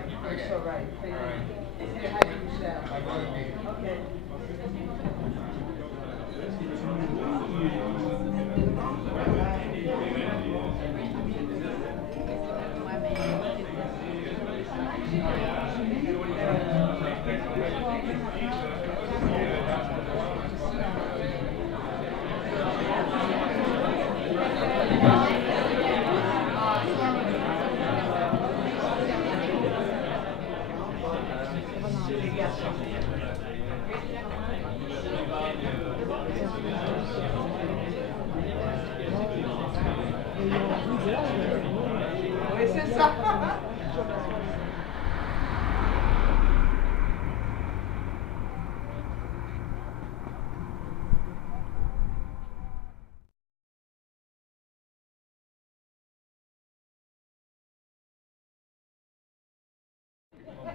right. Okay. So right. All right. Say hi to Michelle. I will indeed. Okay. Oui, c'est ça.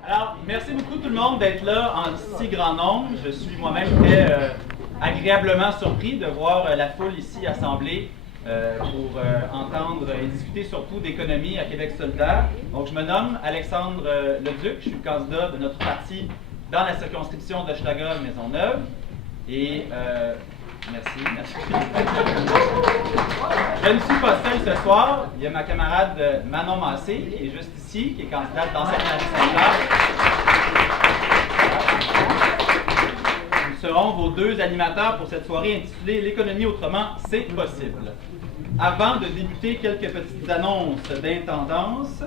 Alors, merci beaucoup tout le monde d'être là en si grand nombre. Je suis moi-même très agréablement surpris de voir la foule ici assemblée pour entendre et discuter surtout d'économie à Québec solidaire. Donc, je me nomme Alexandre Leduc, je suis le candidat de notre parti dans la circonscription d'Hochelaga-Maisonneuve. Et merci. Je ne suis pas seul ce soir. Il y a ma camarade Manon Massé qui est juste ici, qui est candidate dans cette législature. Nous serons vos deux animateurs pour cette soirée intitulée L'économie autrement, c'est possible. Avant de débuter, quelques petites annonces d'intendance.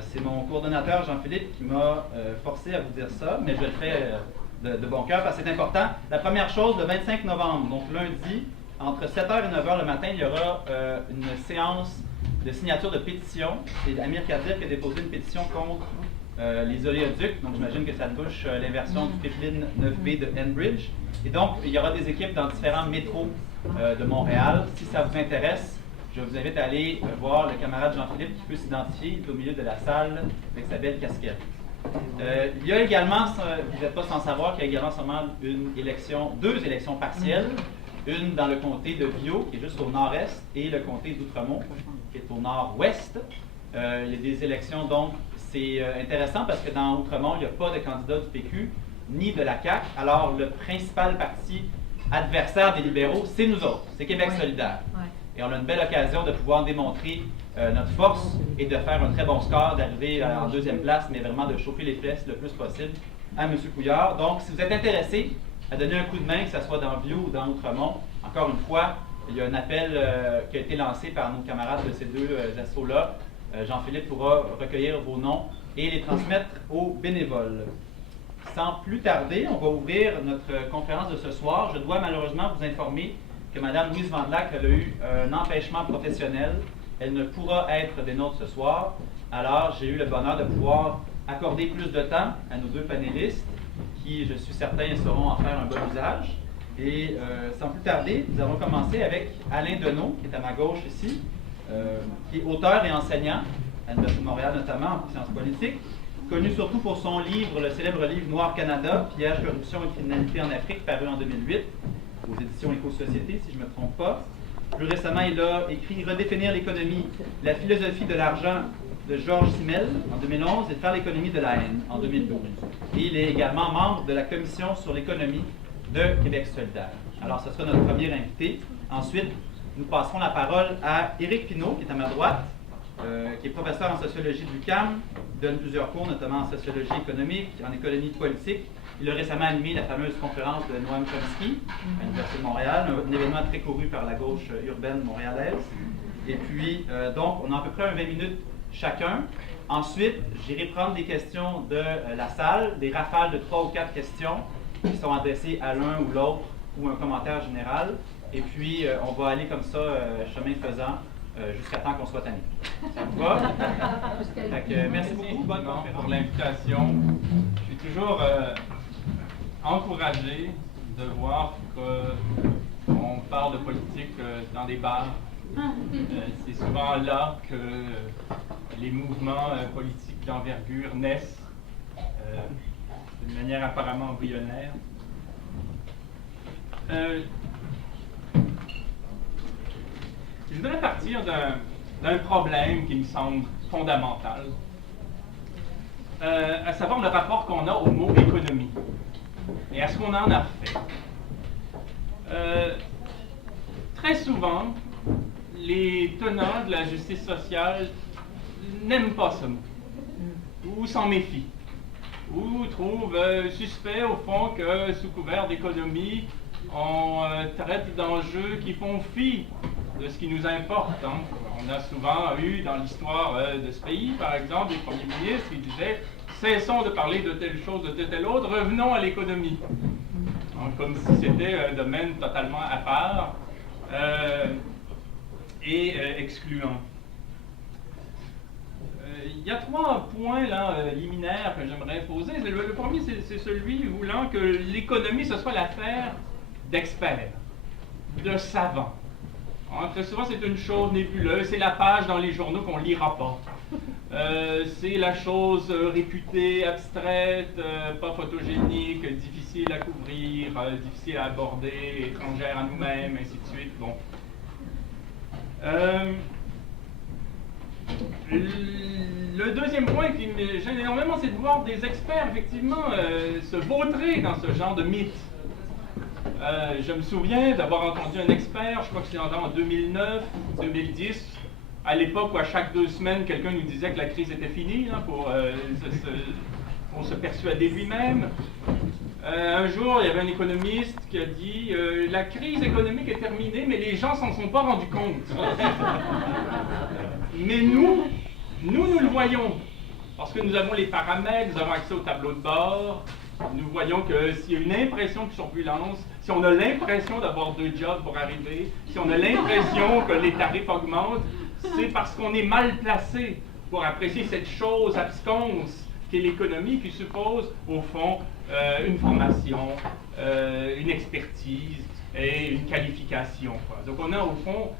C'est mon coordonnateur Jean-Philippe qui m'a forcé à vous dire ça, mais je le ferai de bon cœur parce que c'est important. La première chose, le 25 novembre, donc lundi, entre 7h et 9h le matin, il y aura une séance de signature de pétition. C'est Amir Kadir qui a déposé une pétition contre les oléoducs. Donc j'imagine que ça touche l'inversion du pipeline 9B de Enbridge. Et donc, il y aura des équipes dans différents métros de Montréal. Si ça vous intéresse, je vous invite à aller voir le camarade Jean-Philippe qui peut s'identifier. Il est au milieu de la salle avec sa belle casquette. Il y a également, vous n'êtes pas sans savoir qu'il y a également seulement deux élections partielles. Une dans le comté de Viau, qui est juste au nord-est, et le comté d'Outremont, qui est au nord-ouest. Il y a des élections, donc c'est intéressant parce que dans Outremont, il n'y a pas de candidat du PQ ni de la CAQ. Alors, le principal parti adversaire des libéraux, c'est nous autres, c'est Québec solidaire. Et on a une belle occasion de pouvoir démontrer notre force et de faire un très bon score, d'arriver en deuxième place, mais vraiment de chauffer les fesses le plus possible à M. Couillard. Donc, si vous êtes intéressé à donner un coup de main, que ce soit dans Viau ou dans Outremont, encore une fois, il y a un appel qui a été lancé par nos camarades de ces deux assos-là. Jean-Philippe pourra recueillir vos noms et les transmettre aux bénévoles. Sans plus tarder, on va ouvrir notre conférence de ce soir. Je dois malheureusement vous informer que Mme Louise Vandelac a eu un empêchement professionnel. Elle ne pourra être des nôtres ce soir. Alors, j'ai eu le bonheur de pouvoir accorder plus de temps à nos deux panélistes qui, je suis certain, sauront en faire un bon usage. Et sans plus tarder, nous allons commencer avec Alain Deneau, qui est à ma gauche ici, qui est auteur et enseignant à l'Université de Montréal, notamment en sciences politiques, connu surtout pour son livre, le célèbre livre Noir Canada, Pillage, corruption et criminalité en Afrique, paru en 2008, aux éditions Éco-Société, si je ne me trompe pas. Plus récemment, il a écrit Redéfinir l'économie, la philosophie de l'argent de Georges Simmel en 2011 et Faire l'économie de la haine en 2012. Et il est également membre de la commission sur l'économie de Québec solidaire. Alors, ce sera notre premier invité. Ensuite, nous passerons la parole à Éric Pinault, qui est à ma droite, qui est professeur en sociologie du UQAM, donne plusieurs cours, notamment en sociologie économique, en économie politique. Il a récemment animé la fameuse conférence de Noam Chomsky à l'Université de Montréal, un événement très couru par la gauche urbaine montréalaise. Et puis, donc, on a à peu près 20 minutes chacun. Ensuite, j'irai prendre des questions de la salle, des rafales de 3 ou 4 questions qui sont adressées à l'un ou l'autre, ou un commentaire général. Et puis, on va aller comme ça, chemin faisant, jusqu'à temps qu'on soit tanné. Ça vous va? Merci beaucoup. Bonne conférence. Pour l'invitation. Je suis toujours encouragé de voir qu'on parle de politique dans des bars. C'est souvent là que les mouvements politiques d'envergure naissent d'une manière apparemment embryonnaire. Je voudrais partir d'un problème qui me semble fondamental. à savoir le rapport qu'on a au mot économie et à ce qu'on en a fait. Très souvent, les tenants de la justice sociale n'aiment pas ce mot, ou s'en méfient, ou trouvent suspect au fond que sous couvert d'économie, on traite d'enjeux qui font fi de ce qui nous importe. Hein. On a souvent eu dans l'histoire de ce pays, par exemple, des premiers ministres qui disaient « cessons de parler de telle chose, de telle autre, revenons à l'économie ». Comme si c'était un domaine totalement à part et excluant. Il y a 3 points là, liminaires que j'aimerais poser. Le premier, c'est celui voulant que l'économie, ce soit l'affaire d'experts, de savants. Très souvent, c'est une chose nébuleuse, c'est la page dans les journaux qu'on ne lira pas. C'est la chose réputée, abstraite, pas photogénique, difficile à couvrir, difficile à aborder, étrangère à nous-mêmes, ainsi de suite. Bon. Le deuxième point qui me gêne énormément, c'est de voir des experts, effectivement, se vautrer dans ce genre de mythe. Je me souviens d'avoir entendu un expert, je crois que c'était en 2009, 2010, à l'époque où à chaque 2 semaines, quelqu'un nous disait que la crise était finie, hein, pour se persuader lui-même. Un jour, il y avait un économiste qui a dit « La crise économique est terminée, mais les gens s'en sont pas rendus compte. » Mais nous le voyons, parce que nous avons les paramètres, nous avons accès au tableau de bord, nous voyons que s'il y a une impression de turbulence, si on a l'impression d'avoir 2 jobs pour arriver, si on a l'impression que les tarifs augmentent, c'est parce qu'on est mal placé pour apprécier cette chose absconse qu'est l'économie, qui suppose, au fond, une formation, une expertise et une qualification, quoi. Donc on a, au fond,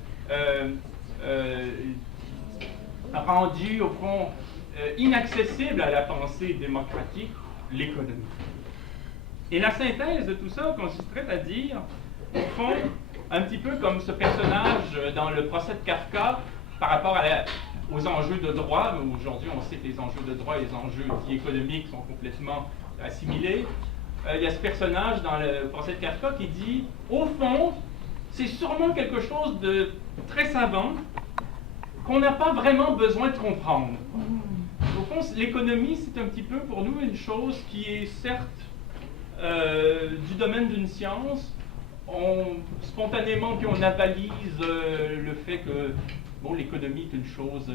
rendu, au fond, inaccessible à la pensée démocratique l'économie. Et la synthèse de tout ça consisterait à dire, au fond, un petit peu comme ce personnage dans le procès de Kafka par rapport aux enjeux de droit, mais aujourd'hui on sait que les enjeux de droit et les enjeux économiques sont complètement assimilés. Il y a ce personnage dans le procès de Kafka qui dit, au fond, c'est sûrement quelque chose de très savant qu'on n'a pas vraiment besoin de comprendre. Au fond, l'économie, c'est un petit peu pour nous une chose qui est certes du domaine d'une science. Spontanément, puis on avalise le fait que bon, l'économie est une chose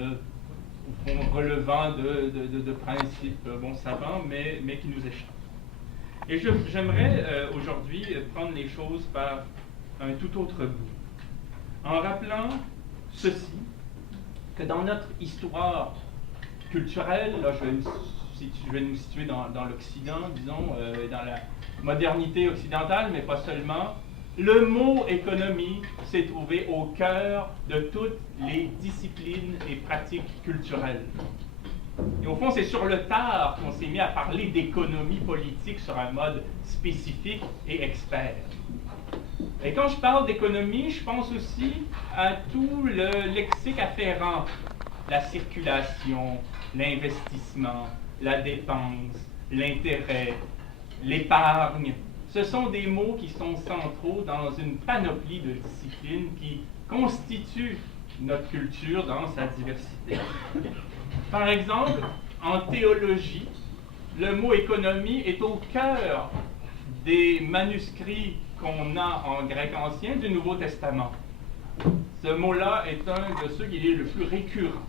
au fond relevant de principes savants, mais qui nous échappent. Et j'aimerais aujourd'hui prendre les choses par un tout autre bout, en rappelant ceci, que dans notre histoire culturelle, là je vais nous situer dans l'Occident, disons, dans la modernité occidentale, mais pas seulement, le mot économie s'est trouvé au cœur de toutes les disciplines et pratiques culturelles. Et au fond, c'est sur le tard qu'on s'est mis à parler d'économie politique sur un mode spécifique et expert. Et quand je parle d'économie, je pense aussi à tout le lexique afférent, la circulation, l'investissement, la dépense, l'intérêt, l'épargne. Ce sont des mots qui sont centraux dans une panoplie de disciplines qui constituent notre culture dans sa diversité. Par exemple, en théologie, le mot économie est au cœur des manuscrits qu'on a en grec ancien du Nouveau Testament. Ce mot-là est un de ceux qui est le plus récurrent.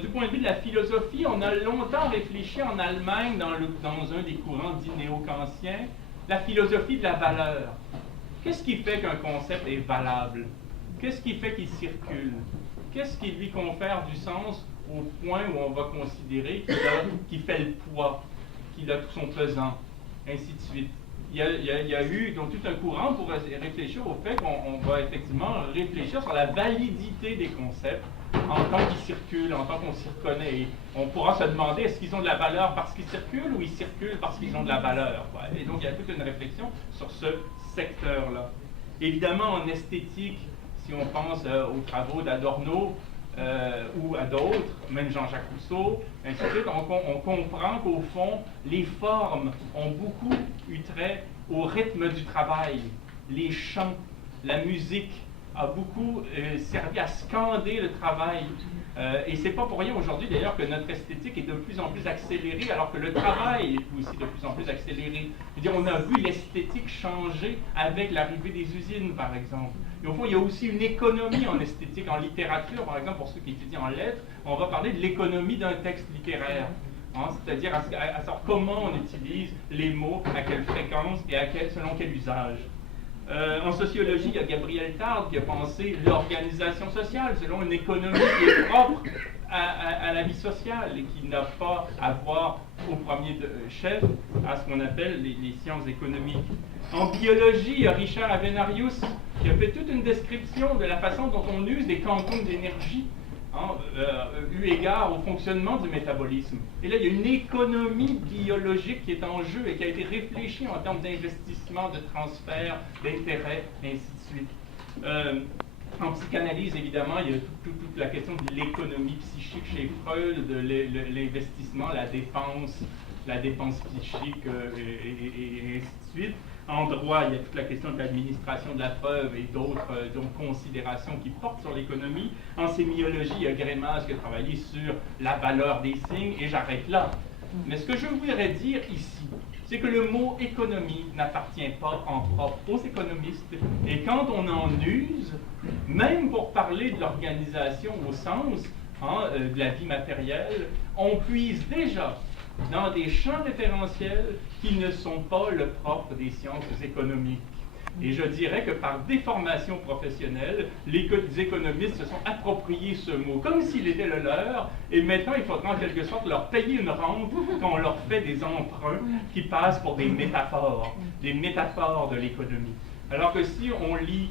Du point de vue de la philosophie, on a longtemps réfléchi en Allemagne, dans un des courants dits néo-kantiens, la philosophie de la valeur. Qu'est-ce qui fait qu'un concept est valable? Qu'est-ce qui fait qu'il circule? Qu'est-ce qui lui confère du sens au point où on va considérer qu'il fait le poids, qu'il a son pesant, ainsi de suite? Il y a eu donc tout un courant pour réfléchir au fait qu'on va effectivement réfléchir sur la validité des concepts en tant qu'ils circulent, en tant qu'on s'y reconnaît. Et on pourra se demander, est-ce qu'ils ont de la valeur parce qu'ils circulent ou ils circulent parce qu'ils ont de la valeur? Et donc il y a toute une réflexion sur ce secteur-là. Évidemment, en esthétique, si on pense aux travaux d'Adorno, ou à d'autres, même Jean-Jacques Rousseau, ainsi de suite, on comprend qu'au fond, les formes ont beaucoup eu trait au rythme du travail. Les chants, la musique a beaucoup servi à scander le travail. Et c'est pas pour rien aujourd'hui d'ailleurs que notre esthétique est de plus en plus accélérée, alors que le travail est aussi de plus en plus accéléré. Je veux dire, on a vu l'esthétique changer avec l'arrivée des usines, par exemple. Et au fond, il y a aussi une économie en esthétique, en littérature, par exemple, pour ceux qui étudient en lettres, on va parler de l'économie d'un texte littéraire. Hein, c'est-à-dire à savoir comment on utilise les mots, à quelle fréquence et selon quel usage. En sociologie, il y a Gabriel Tarde qui a pensé l'organisation sociale selon une économie qui est propre à la vie sociale et qui n'a pas à voir au premier chef à ce qu'on appelle les sciences économiques. En biologie, il y a Richard Avenarius qui a fait toute une description de la façon dont on use des quantum d'énergie, eu égard au fonctionnement du métabolisme. Et là, il y a une économie biologique qui est en jeu et qui a été réfléchie en termes d'investissement, de transfert, d'intérêt, et ainsi de suite. En psychanalyse, évidemment, il y a toute la question de l'économie psychique chez Freud, de l'investissement, la dépense psychique, et ainsi de suite. En droit, il y a toute la question de l'administration de la preuve et d'autres considérations qui portent sur l'économie. En sémiologie, il y a Grémas qui a travaillé sur la valeur des signes, et j'arrête là. Mais ce que je voudrais dire ici, c'est que le mot économie n'appartient pas en propre aux économistes. Et quand on en use, même pour parler de l'organisation au sens de la vie matérielle, on puise déjà dans des champs référentiels qui ne sont pas le propre des sciences économiques. Et je dirais que par déformation professionnelle, les économistes se sont appropriés ce mot comme s'il était le leur, et maintenant il faudra en quelque sorte leur payer une rente quand on leur fait des emprunts qui passent pour des métaphores de l'économie. Alors que si on lit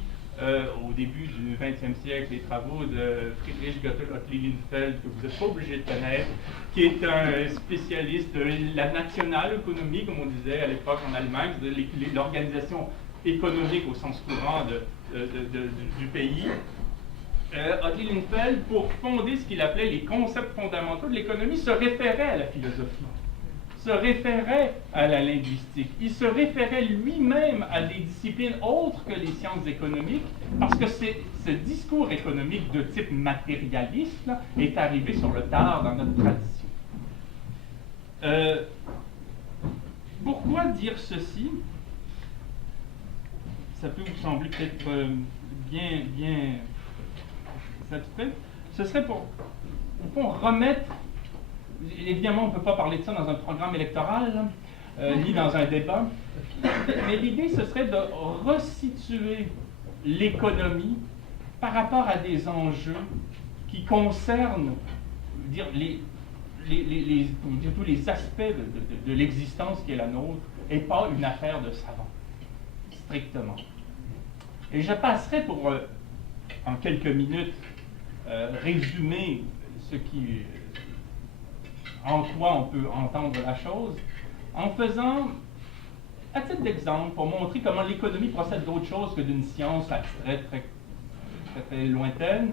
au début du XXe siècle les travaux de Friedrich Gotthold Lilienfeld, que vous n'êtes pas obligé de connaître, qui est un spécialiste de la nationale économie, comme on disait à l'époque en Allemagne, de l'organisation économique au sens courant du pays. Lilienfeld, pour fonder ce qu'il appelait les concepts fondamentaux de l'économie, se référait à la philosophie, se référait à la linguistique, il se référait lui-même à des disciplines autres que les sciences économiques, parce que ce discours économique de type matérialiste là, est arrivé sur le tard dans notre tradition. Pourquoi dire ceci? Ça peut vous sembler peut-être bien satisfait. Ce serait pour remettre. Évidemment, on ne peut pas parler de ça dans un programme électoral, ni dans un débat, mais l'idée, ce serait de resituer l'économie par rapport à des enjeux qui concernent tous les aspects de l'existence qui est la nôtre, et pas une affaire de savants, strictement. Et je passerai pour, en quelques minutes, résumer en quoi on peut entendre la chose, en faisant, à titre d'exemple, pour montrer comment l'économie procède d'autre chose que d'une science abstraite très lointaine,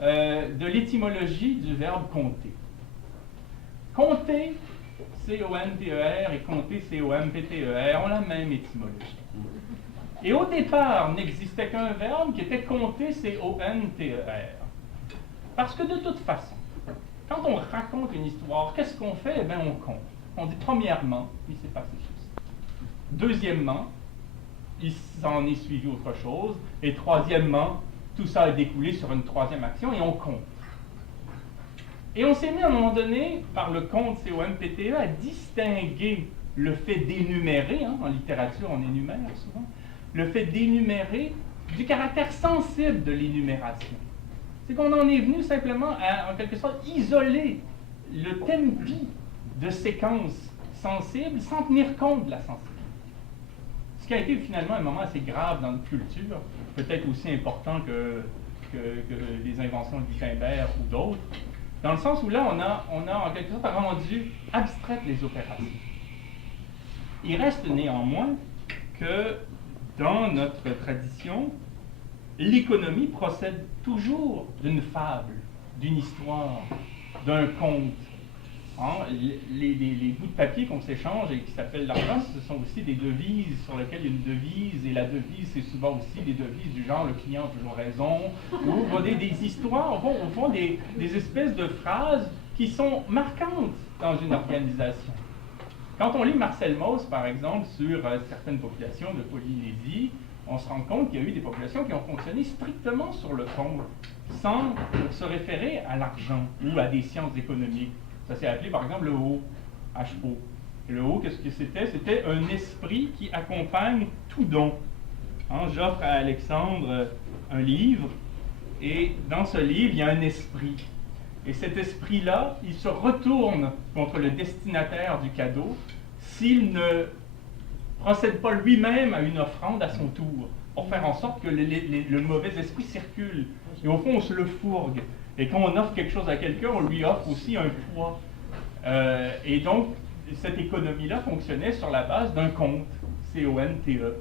de l'étymologie du verbe compter. Compter, C-O-N-T-E-R, et compter, C-O-M-P-T-E-R, ont la même étymologie. Et au départ, n'existait qu'un verbe qui était compter, C-O-N-T-E-R. Parce que de toute façon, quand on raconte une histoire, qu'est-ce qu'on fait? Eh bien, on compte. On dit premièrement, il s'est passé ceci. Deuxièmement, il s'en est suivi autre chose. Et troisièmement, tout ça a découlé sur une troisième action et on compte. Et on s'est mis à un moment donné, par le compte C-O-M-P-T-E, à distinguer le fait d'énumérer, en littérature on énumère souvent, le fait d'énumérer du caractère sensible de l'énumération. C'est qu'on en est venu simplement à, en quelque sorte, isoler le tempi de séquences sensibles sans tenir compte de la sensibilité. Ce qui a été finalement un moment assez grave dans notre culture, peut-être aussi important que les inventions de Gutenberg ou d'autres, dans le sens où là, on a en quelque sorte rendu abstraites les opérations. Il reste néanmoins que dans notre tradition, l'économie procède toujours d'une fable. d'une histoire, d'un conte. Hein, les bouts de papier qu'on s'échange et qui s'appellent l'argent, ce sont aussi des devises sur lesquelles il y a une devise, et la devise, c'est souvent aussi des devises du genre « le client a toujours raison », ou des histoires, au fond des espèces de phrases qui sont marquantes dans une organisation. Quand on lit Marcel Mauss, par exemple, sur certaines populations de Polynésie, on se rend compte qu'il y a eu des populations qui ont fonctionné strictement sur le compte, sans se référer à l'argent ou à des sciences économiques. Ça s'est appelé, par exemple, le Ho, H-O. Et le Ho, qu'est-ce que c'était? C'était un esprit qui accompagne tout don. Hein, j'offre à Alexandre un livre, et dans ce livre, il y a un esprit. Et cet esprit-là, il se retourne contre le destinataire du cadeau s'il ne procède pas lui-même à une offrande à son tour, pour faire en sorte que le mauvais esprit circule. Et au fond, on se le fourgue. Et quand on offre quelque chose à quelqu'un, on lui offre aussi un poids. Et donc, cette économie-là fonctionnait sur la base d'un compte, C-O-N-T-E,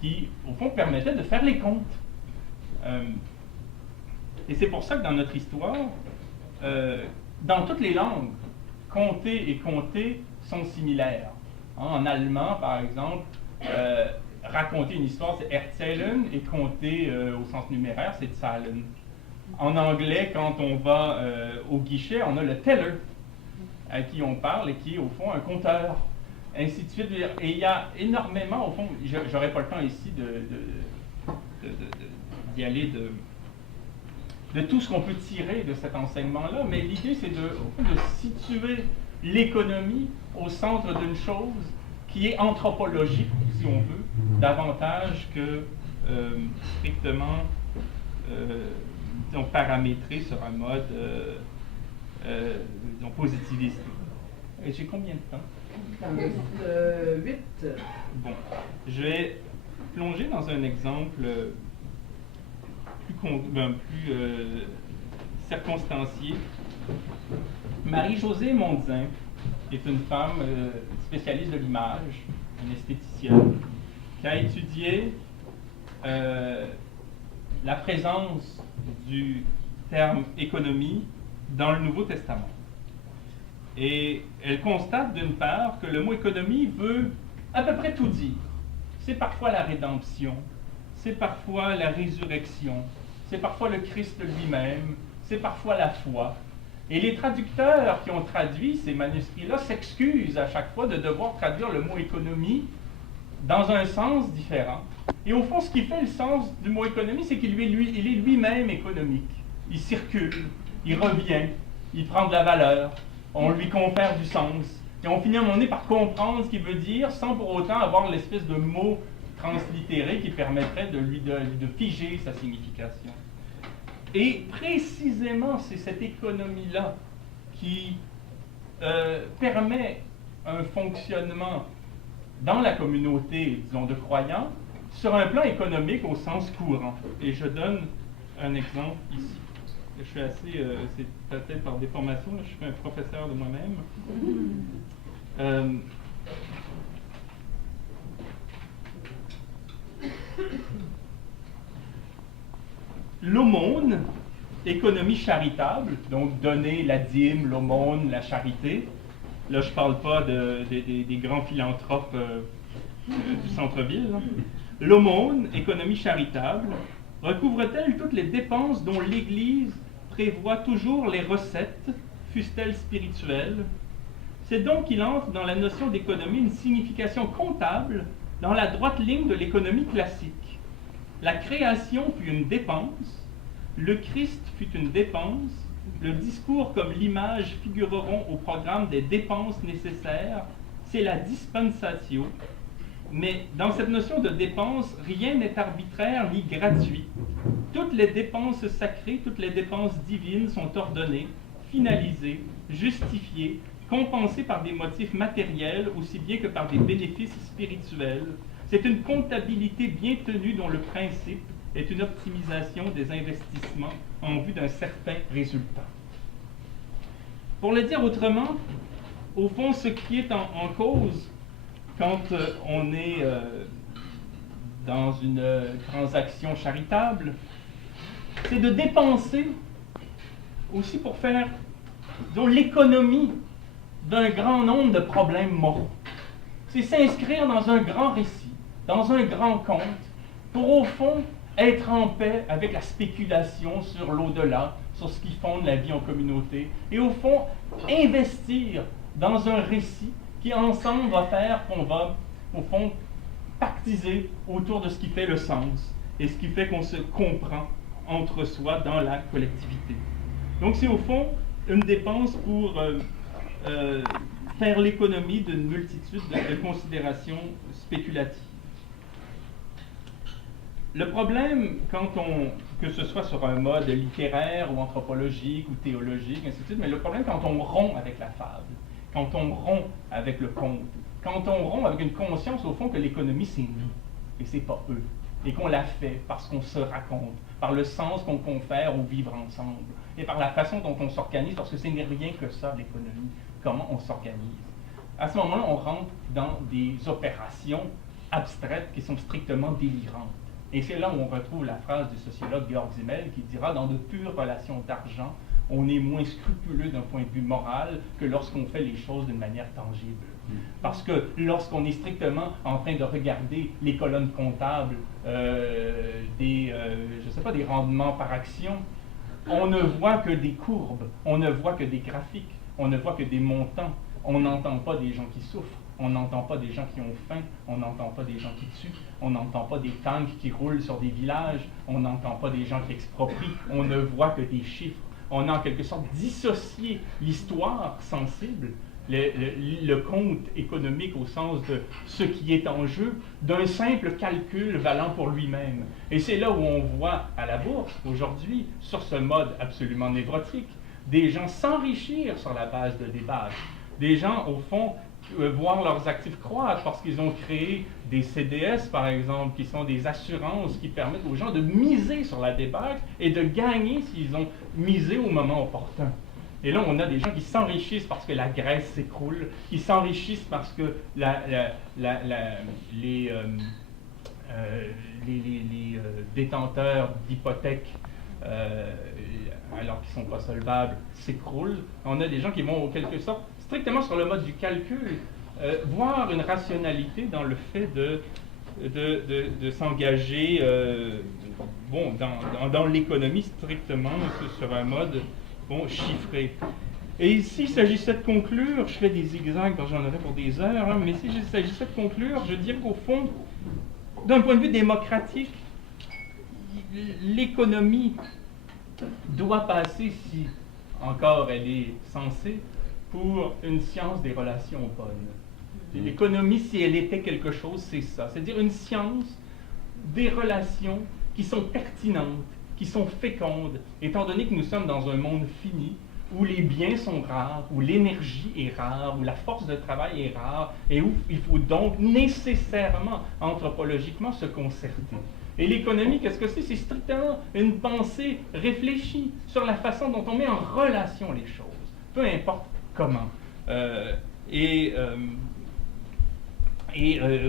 qui, au fond, permettait de faire les comptes. Et c'est pour ça que dans notre histoire, dans toutes les langues, compter et compter sont similaires. Hein, en allemand, par exemple, raconter une histoire, c'est erzählen, et compter au sens numéraire, c'est zahlen. En anglais, quand on va au guichet, on a le teller à qui on parle et qui est au fond un compteur, ainsi de suite. Et il y a énormément, au fond, j'aurais pas le temps ici d'y aller de tout ce qu'on peut tirer de cet enseignement-là, mais l'idée c'est de situer l'économie au centre d'une chose qui est anthropologique, si on veut, davantage que strictement paramétré sur un mode positiviste. Et j'ai combien de temps? Il en reste 8. Bon, je vais plonger dans un exemple plus circonstancié. Marie-Josée Mondzin est une femme spécialiste de l'image, une esthéticienne, qui a étudié la présence du terme économie dans le Nouveau Testament. Et elle constate d'une part que le mot économie veut à peu près tout dire. C'est parfois la rédemption, c'est parfois la résurrection, c'est parfois le Christ lui-même, c'est parfois la foi. Et les traducteurs qui ont traduit ces manuscrits-là s'excusent à chaque fois de devoir traduire le mot économie dans un sens différent. Et au fond, ce qui fait le sens du mot économie, c'est qu'il est lui-même économique. Il circule, il revient, il prend de la valeur, on lui confère du sens. Et on finit à un moment donné par comprendre ce qu'il veut dire sans pour autant avoir l'espèce de mot translittéré qui permettrait de figer sa signification. Et précisément, c'est cette économie-là qui permet un fonctionnement dans la communauté, disons, de croyants, sur un plan économique au sens courant. Et je donne un exemple ici. Je suis assez, c'est peut-être par déformation, je suis un professeur de moi-même. L'aumône, économie charitable, donc donner la dîme, l'aumône, la charité. Là, je ne parle pas des grands philanthropes du centre-ville. L'aumône, économie charitable, recouvre-t-elle toutes les dépenses dont l'Église prévoit toujours les recettes, fussent-elles spirituelles? C'est donc qu'il entre dans la notion d'économie une signification comptable dans la droite ligne de l'économie classique. La création fut une dépense, le Christ fut une dépense, le discours comme l'image figureront au programme des dépenses nécessaires, c'est la dispensatio. Mais dans cette notion de dépense, rien n'est arbitraire ni gratuit. Toutes les dépenses sacrées, toutes les dépenses divines sont ordonnées, finalisées, justifiées, compensées par des motifs matériels aussi bien que par des bénéfices spirituels. C'est une comptabilité bien tenue dont le principe est une optimisation des investissements en vue d'un certain résultat. Pour le dire autrement, au fond, ce qui est en cause quand on est dans une transaction charitable, c'est de dépenser aussi pour faire, disons, l'économie d'un grand nombre de problèmes moraux. C'est s'inscrire dans un grand récit, dans un grand conte, pour au fond être en paix avec la spéculation sur l'au-delà, sur ce qui fonde la vie en communauté, et au fond investir dans un récit qui ensemble va faire qu'on va, au fond, pactiser autour de ce qui fait le sens et ce qui fait qu'on se comprend entre soi dans la collectivité. Donc c'est au fond une dépense pour faire l'économie d'une multitude de considérations spéculatives. Le problème, que ce soit sur un mode littéraire ou anthropologique ou théologique, ainsi de suite, mais le problème quand on rompt avec la fable, quand on rompt avec le conte, quand on rompt avec une conscience au fond que l'économie c'est nous et c'est pas eux, et qu'on la fait parce qu'on se raconte, par le sens qu'on confère au vivre ensemble, et par la façon dont on s'organise, parce que ce n'est rien que ça l'économie, comment on s'organise. À ce moment-là, on rentre dans des opérations abstraites qui sont strictement délirantes. Et c'est là où on retrouve la phrase du sociologue Georg Simmel qui dira « Dans de pures relations d'argent, on est moins scrupuleux d'un point de vue moral que lorsqu'on fait les choses d'une manière tangible. » Parce que lorsqu'on est strictement en train de regarder les colonnes comptables des rendements par action, on ne voit que des courbes, on ne voit que des graphiques, on ne voit que des montants, on n'entend pas des gens qui souffrent. On n'entend pas des gens qui ont faim, on n'entend pas des gens qui tuent, on n'entend pas des tanks qui roulent sur des villages, on n'entend pas des gens qui exproprient, on ne voit que des chiffres. On a en quelque sorte dissocié l'histoire sensible, le compte économique au sens de ce qui est en jeu, d'un simple calcul valant pour lui-même. Et c'est là où on voit à la bourse, aujourd'hui, sur ce mode absolument névrotique, des gens s'enrichir sur la base de débats, des gens, au fond, voir leurs actifs croître parce qu'ils ont créé des CDS, par exemple, qui sont des assurances qui permettent aux gens de miser sur la débâcle et de gagner s'ils ont misé au moment opportun. Et là, on a des gens qui s'enrichissent parce que la Grèce s'écroule, qui s'enrichissent parce que les détenteurs d'hypothèques, alors qu'ils ne sont pas solvables, s'écroulent. On a des gens qui vont, en quelque sorte, strictement sur le mode du calcul, voir une rationalité dans le fait de s'engager dans l'économie strictement sur un mode chiffré. Et ici, il s'agissait de conclure, je fais des zigzags parce que j'en aurais pour des heures, hein, mais ici, il s'agissait de conclure, je dirais qu'au fond, d'un point de vue démocratique, l'économie doit passer, si encore elle est censée, pour une science des relations bonnes. L'économie, si elle était quelque chose, c'est ça. C'est-à-dire une science des relations qui sont pertinentes, qui sont fécondes, étant donné que nous sommes dans un monde fini, où les biens sont rares, où l'énergie est rare, où la force de travail est rare, et où il faut donc nécessairement, anthropologiquement, se concerter. Et l'économie, qu'est-ce que c'est? C'est strictement une pensée réfléchie sur la façon dont on met en relation les choses, peu importe comment.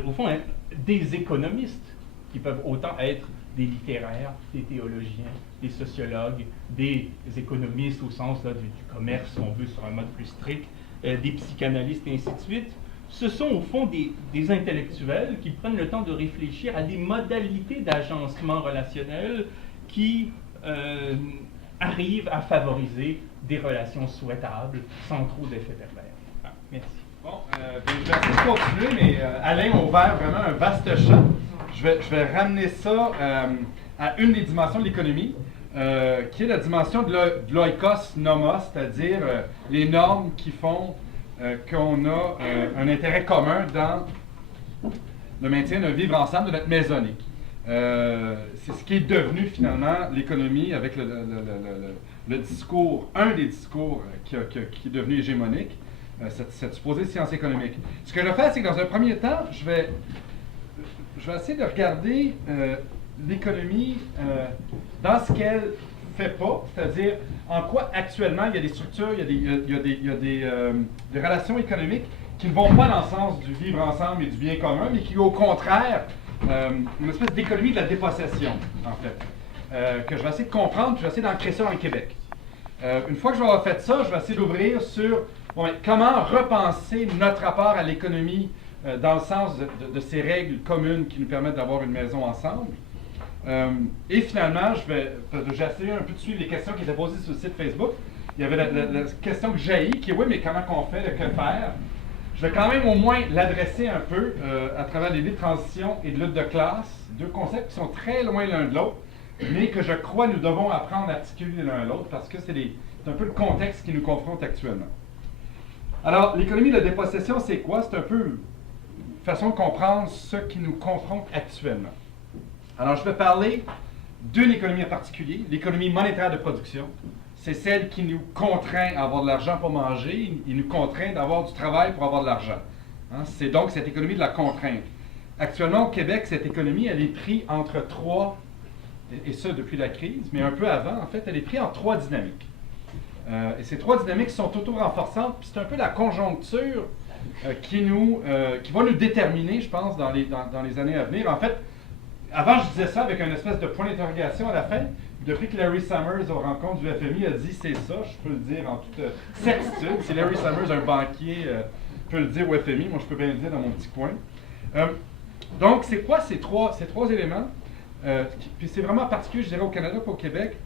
Au fond, hein, des économistes qui peuvent autant être des littéraires, des théologiens, des sociologues, des économistes au sens là, du commerce, si on veut, sur un mode plus strict, des psychanalystes et ainsi de suite. Ce sont au fond des intellectuels qui prennent le temps de réfléchir à des modalités d'agencement relationnel qui arrivent à favoriser des relations souhaitables sans trop d'effets pervers. Ah, merci. Bon, je vais essayer de continuer, mais Alain a ouvert vraiment un vaste champ. Je vais ramener ça à une des dimensions de l'économie, qui est la dimension de l'oikos nomos, c'est-à-dire les normes qui font qu'on a un intérêt commun dans le maintien d'un vivre ensemble de notre maisonnée. C'est ce qui est devenu finalement l'économie avec le discours, un des discours qui est devenu hégémonique, cette supposée science économique. Ce que je vais faire, c'est que dans un premier temps, je vais essayer de regarder l'économie dans ce qu'elle fait pas, c'est-à-dire en quoi actuellement il y a des structures, il y a des relations économiques qui ne vont pas dans le sens du vivre ensemble et du bien commun, mais qui au contraire, une espèce d'économie de la dépossession, en fait, que je vais essayer de comprendre, puis je vais essayer d'ancrer ça dans le Québec. Une fois que je vais avoir fait ça, je vais essayer d'ouvrir sur comment repenser notre rapport à l'économie dans le sens de ces règles communes qui nous permettent d'avoir une maison ensemble. Et finalement, j'ai essayé un peu de suivre les questions qui étaient posées sur le site Facebook. Il y avait la question que j'ai qui est oui, mais comment qu'on fait, que faire? Je vais quand même au moins l'adresser un peu à travers l'idée de transition et de lutte de classe, deux concepts qui sont très loin l'un de l'autre, mais que je crois nous devons apprendre à articuler l'un à l'autre parce que c'est un peu le contexte qui nous confronte actuellement. Alors, l'économie de la dépossession, c'est quoi? C'est un peu une façon de comprendre ce qui nous confronte actuellement. Alors, je vais parler d'une économie en particulier, l'économie monétaire de production. C'est celle qui nous contraint à avoir de l'argent pour manger, il nous contraint d'avoir du travail pour avoir de l'argent. Hein? C'est donc cette économie de la contrainte. Actuellement, au Québec, cette économie, elle est prise entre trois, et ça depuis la crise, mais un peu avant, en fait, elle est prise en trois dynamiques. Et ces trois dynamiques sont auto-renforçantes, puis c'est un peu la conjoncture qui va nous déterminer, je pense, dans les années à venir. En fait, avant, je disais ça avec un espèce de point d'interrogation à la fin. Depuis que Larry Summers, aux rencontres du FMI, a dit c'est ça, je peux le dire en toute certitude. Si Larry Summers, un banquier, peut le dire au FMI, moi je peux bien le dire dans mon petit coin. Donc, c'est quoi ces trois éléments? Puis c'est vraiment particulier, je dirais, au Canada qu'au Québec.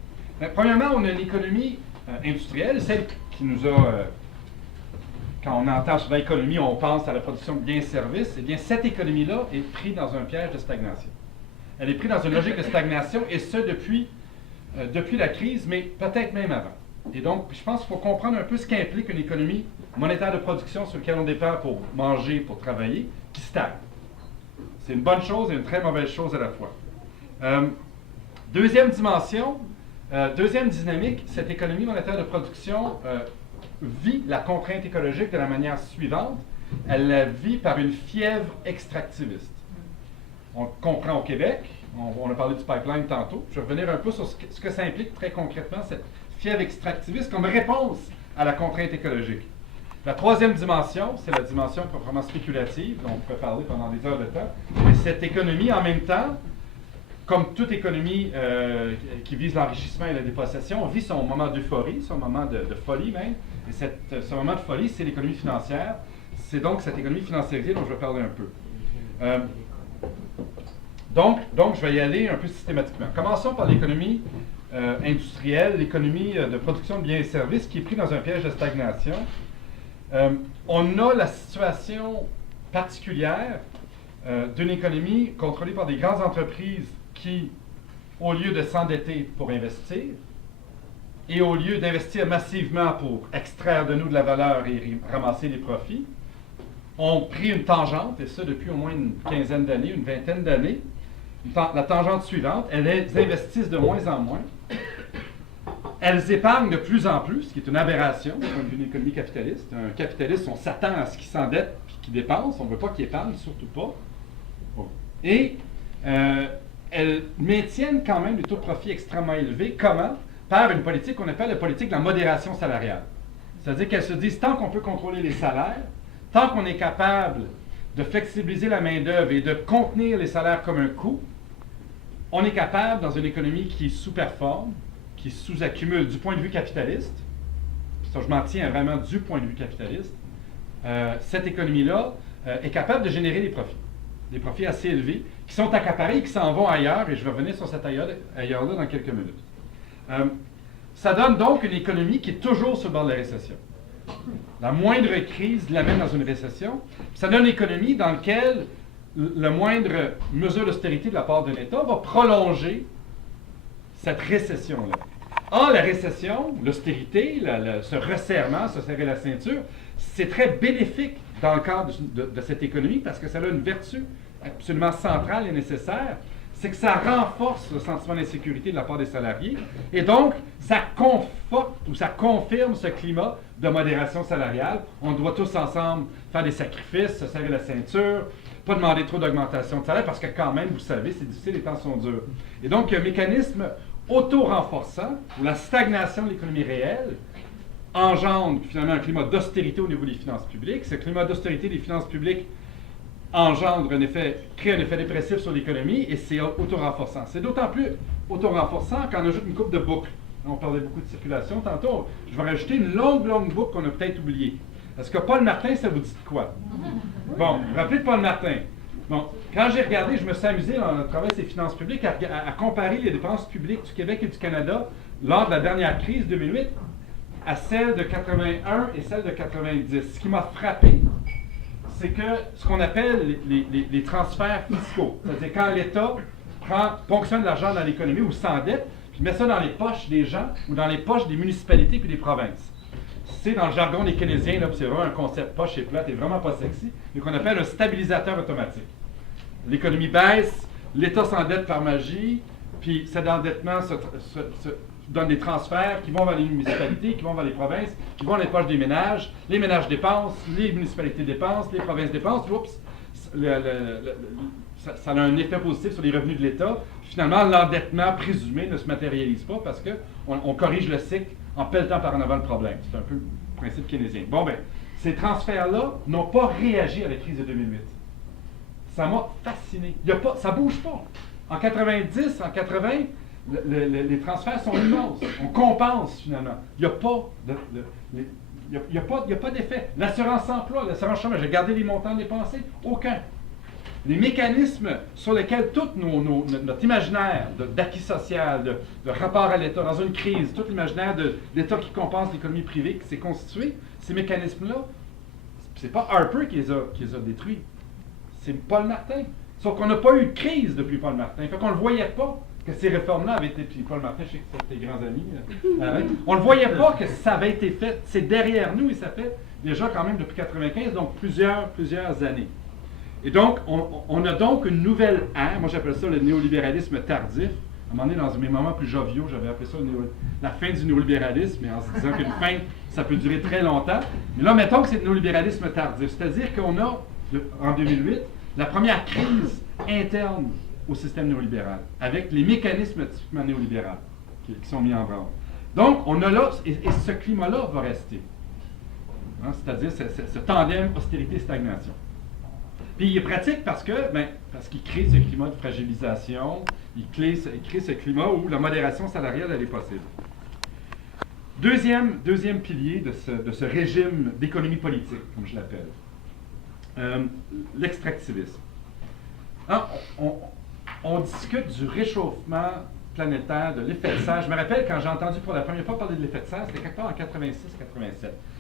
Premièrement, on a une économie industrielle, celle qui nous a... quand on entend sur l'économie, on pense à la production de biens et services. Eh bien, cette économie-là est prise dans un piège de stagnation. Elle est prise dans une logique de stagnation, et ce, depuis la crise, mais peut-être même avant. Et donc, je pense qu'il faut comprendre un peu ce qu'implique une économie monétaire de production sur laquelle on dépend pour manger, pour travailler, qui stagne. C'est une bonne chose et une très mauvaise chose à la fois. Deuxième dimension, deuxième dynamique, cette économie monétaire de production vit la contrainte écologique de la manière suivante. Elle la vit par une fièvre extractiviste. On le comprend au Québec, on a parlé du pipeline tantôt. Je vais revenir un peu sur ce que ça implique très concrètement, cette fièvre extractiviste, comme réponse à la contrainte écologique. La troisième dimension, c'est la dimension proprement spéculative, dont on peut parler pendant des heures de temps. Et cette économie, en même temps, comme toute économie qui vise l'enrichissement et la dépossession, vit son moment d'euphorie, son moment de folie même. Et ce moment de folie, c'est l'économie financière. C'est donc cette économie financiarisée dont je vais parler un peu. Donc, je vais y aller un peu systématiquement. Commençons par l'économie industrielle, l'économie de production de biens et services qui est prise dans un piège de stagnation. On a la situation particulière d'une économie contrôlée par des grandes entreprises qui, au lieu de s'endetter pour investir, et au lieu d'investir massivement pour extraire de nous de la valeur et ramasser les profits, ont pris une tangente, et ça depuis au moins une quinzaine d'années, une vingtaine d'années. La tangente suivante, elles investissent de moins en moins. Elles épargnent de plus en plus, ce qui est une aberration du point de vue d'une économie capitaliste. Un capitaliste, on s'attend à ce qu'il s'endette et qu'il dépense. On ne veut pas qu'il épargne, surtout pas. Et elles maintiennent quand même des taux de profit extrêmement élevés. Comment? Par une politique qu'on appelle la politique de la modération salariale. C'est-à-dire qu'elles se disent, tant qu'on peut contrôler les salaires, tant qu'on est capable de flexibiliser la main-d'œuvre et de contenir les salaires comme un coût, on est capable, dans une économie qui sous-performe, qui sous-accumule du point de vue capitaliste, ça je m'en tiens vraiment du point de vue capitaliste, cette économie-là est capable de générer des profits assez élevés, qui sont accaparés et qui s'en vont ailleurs, et je vais revenir sur cet ailleurs-là dans quelques minutes. Ça donne donc une économie qui est toujours sur le bord de la récession. La moindre crise l'amène dans une récession. Ça donne une économie dans laquelle la moindre mesure d'austérité de la part de l'État va prolonger cette récession-là. Or, la récession, l'austérité, ce resserrement, se serrer la ceinture, c'est très bénéfique dans le cadre de cette économie parce que ça a une vertu absolument centrale et nécessaire, c'est que ça renforce le sentiment d'insécurité de la part des salariés et donc ça conforte ou ça confirme ce climat de modération salariale. On doit tous ensemble faire des sacrifices, se serrer la ceinture, pas demander trop d'augmentation de salaire parce que quand même, vous savez, c'est difficile, les temps sont durs. Et donc, il y a un mécanisme auto-renforçant où la stagnation de l'économie réelle engendre finalement un climat d'austérité au niveau des finances publiques. Ce climat d'austérité des finances publiques crée un effet dépressif sur l'économie et c'est auto-renforçant. C'est d'autant plus auto-renforçant qu'on ajoute une coupe de boucles On parlait beaucoup de circulation tantôt. Je vais rajouter une longue boucle qu'on a peut-être oubliée. Est-ce que Paul Martin, ça vous dit quoi? Bon, vous vous rappelez de Paul Martin? Bon, quand j'ai regardé, je me suis amusé dans le travail des finances publiques à comparer les dépenses publiques du Québec et du Canada lors de la dernière crise 2008 à celles de 81 et celles de 90. Ce qui m'a frappé, c'est que ce qu'on appelle les transferts fiscaux, c'est-à-dire quand l'État ponctionne de l'argent dans l'économie ou s'endette, puis met ça dans les poches des gens ou dans les poches des municipalités puis des provinces. C'est dans le jargon des Keynésiens, là, c'est vraiment un concept poche et plate et vraiment pas sexy, mais qu'on appelle un stabilisateur automatique. L'économie baisse, l'État s'endette par magie, puis cet endettement se donne des transferts qui vont vers les municipalités, qui vont vers les provinces, qui vont dans les poches des ménages. Les ménages dépensent, les municipalités dépensent, les provinces dépensent. Oups, ça a un effet positif sur les revenus de l'État. Finalement, l'endettement présumé ne se matérialise pas parce qu'on corrige le cycle en pelletant par en avant le problème. C'est un peu le principe keynésien. Bon, ben, ces transferts-là n'ont pas réagi à la crise de 2008. Ça m'a fasciné. Ça ne bouge pas. En 90, en 80, les transferts sont immenses. On compense finalement. Il n'y a pas d'effet. L'assurance-emploi, l'assurance-chômage, j'ai gardé les montants dépensés? Aucun. Les mécanismes sur lesquels tout notre imaginaire d'acquis social, de rapport à l'État dans une crise, tout l'imaginaire de l'État qui compense l'économie privée qui s'est constitué, ces mécanismes-là, c'est pas Harper qui les a détruits. C'est Paul Martin. Sauf qu'on n'a pas eu de crise depuis Paul Martin. Fait qu'on ne le voyait pas que ces réformes-là avaient été... Puis Paul Martin, je sais que c'est tes grands amis. On ne le voyait pas que ça avait été fait. C'est derrière nous et ça fait déjà quand même depuis 1995, donc plusieurs années. Et donc, on a donc une nouvelle ère. Moi, j'appelle ça le néolibéralisme tardif. À un moment donné, dans mes moments plus joviaux, j'avais appelé ça la fin du néolibéralisme, mais en se disant qu'une fin, ça peut durer très longtemps. Mais là, mettons que c'est le néolibéralisme tardif. C'est-à-dire qu'on a, en 2008, la première crise interne au système néolibéral, avec les mécanismes typiquement néolibéraux qui sont mis en branle. Donc, on a là, et ce climat-là va rester. Hein, c'est-à-dire ce tandem austérité-stagnation. Puis il est pratique parce qu'il crée ce climat de fragilisation, il crée ce climat où la modération salariale elle est possible. Deuxième pilier de ce régime d'économie politique, comme je l'appelle, l'extractivisme. Hein, on discute du réchauffement planétaire, de l'effet de serre. Je me rappelle quand j'ai entendu pour la première fois parler de l'effet de serre, c'était quelque part en 86-87.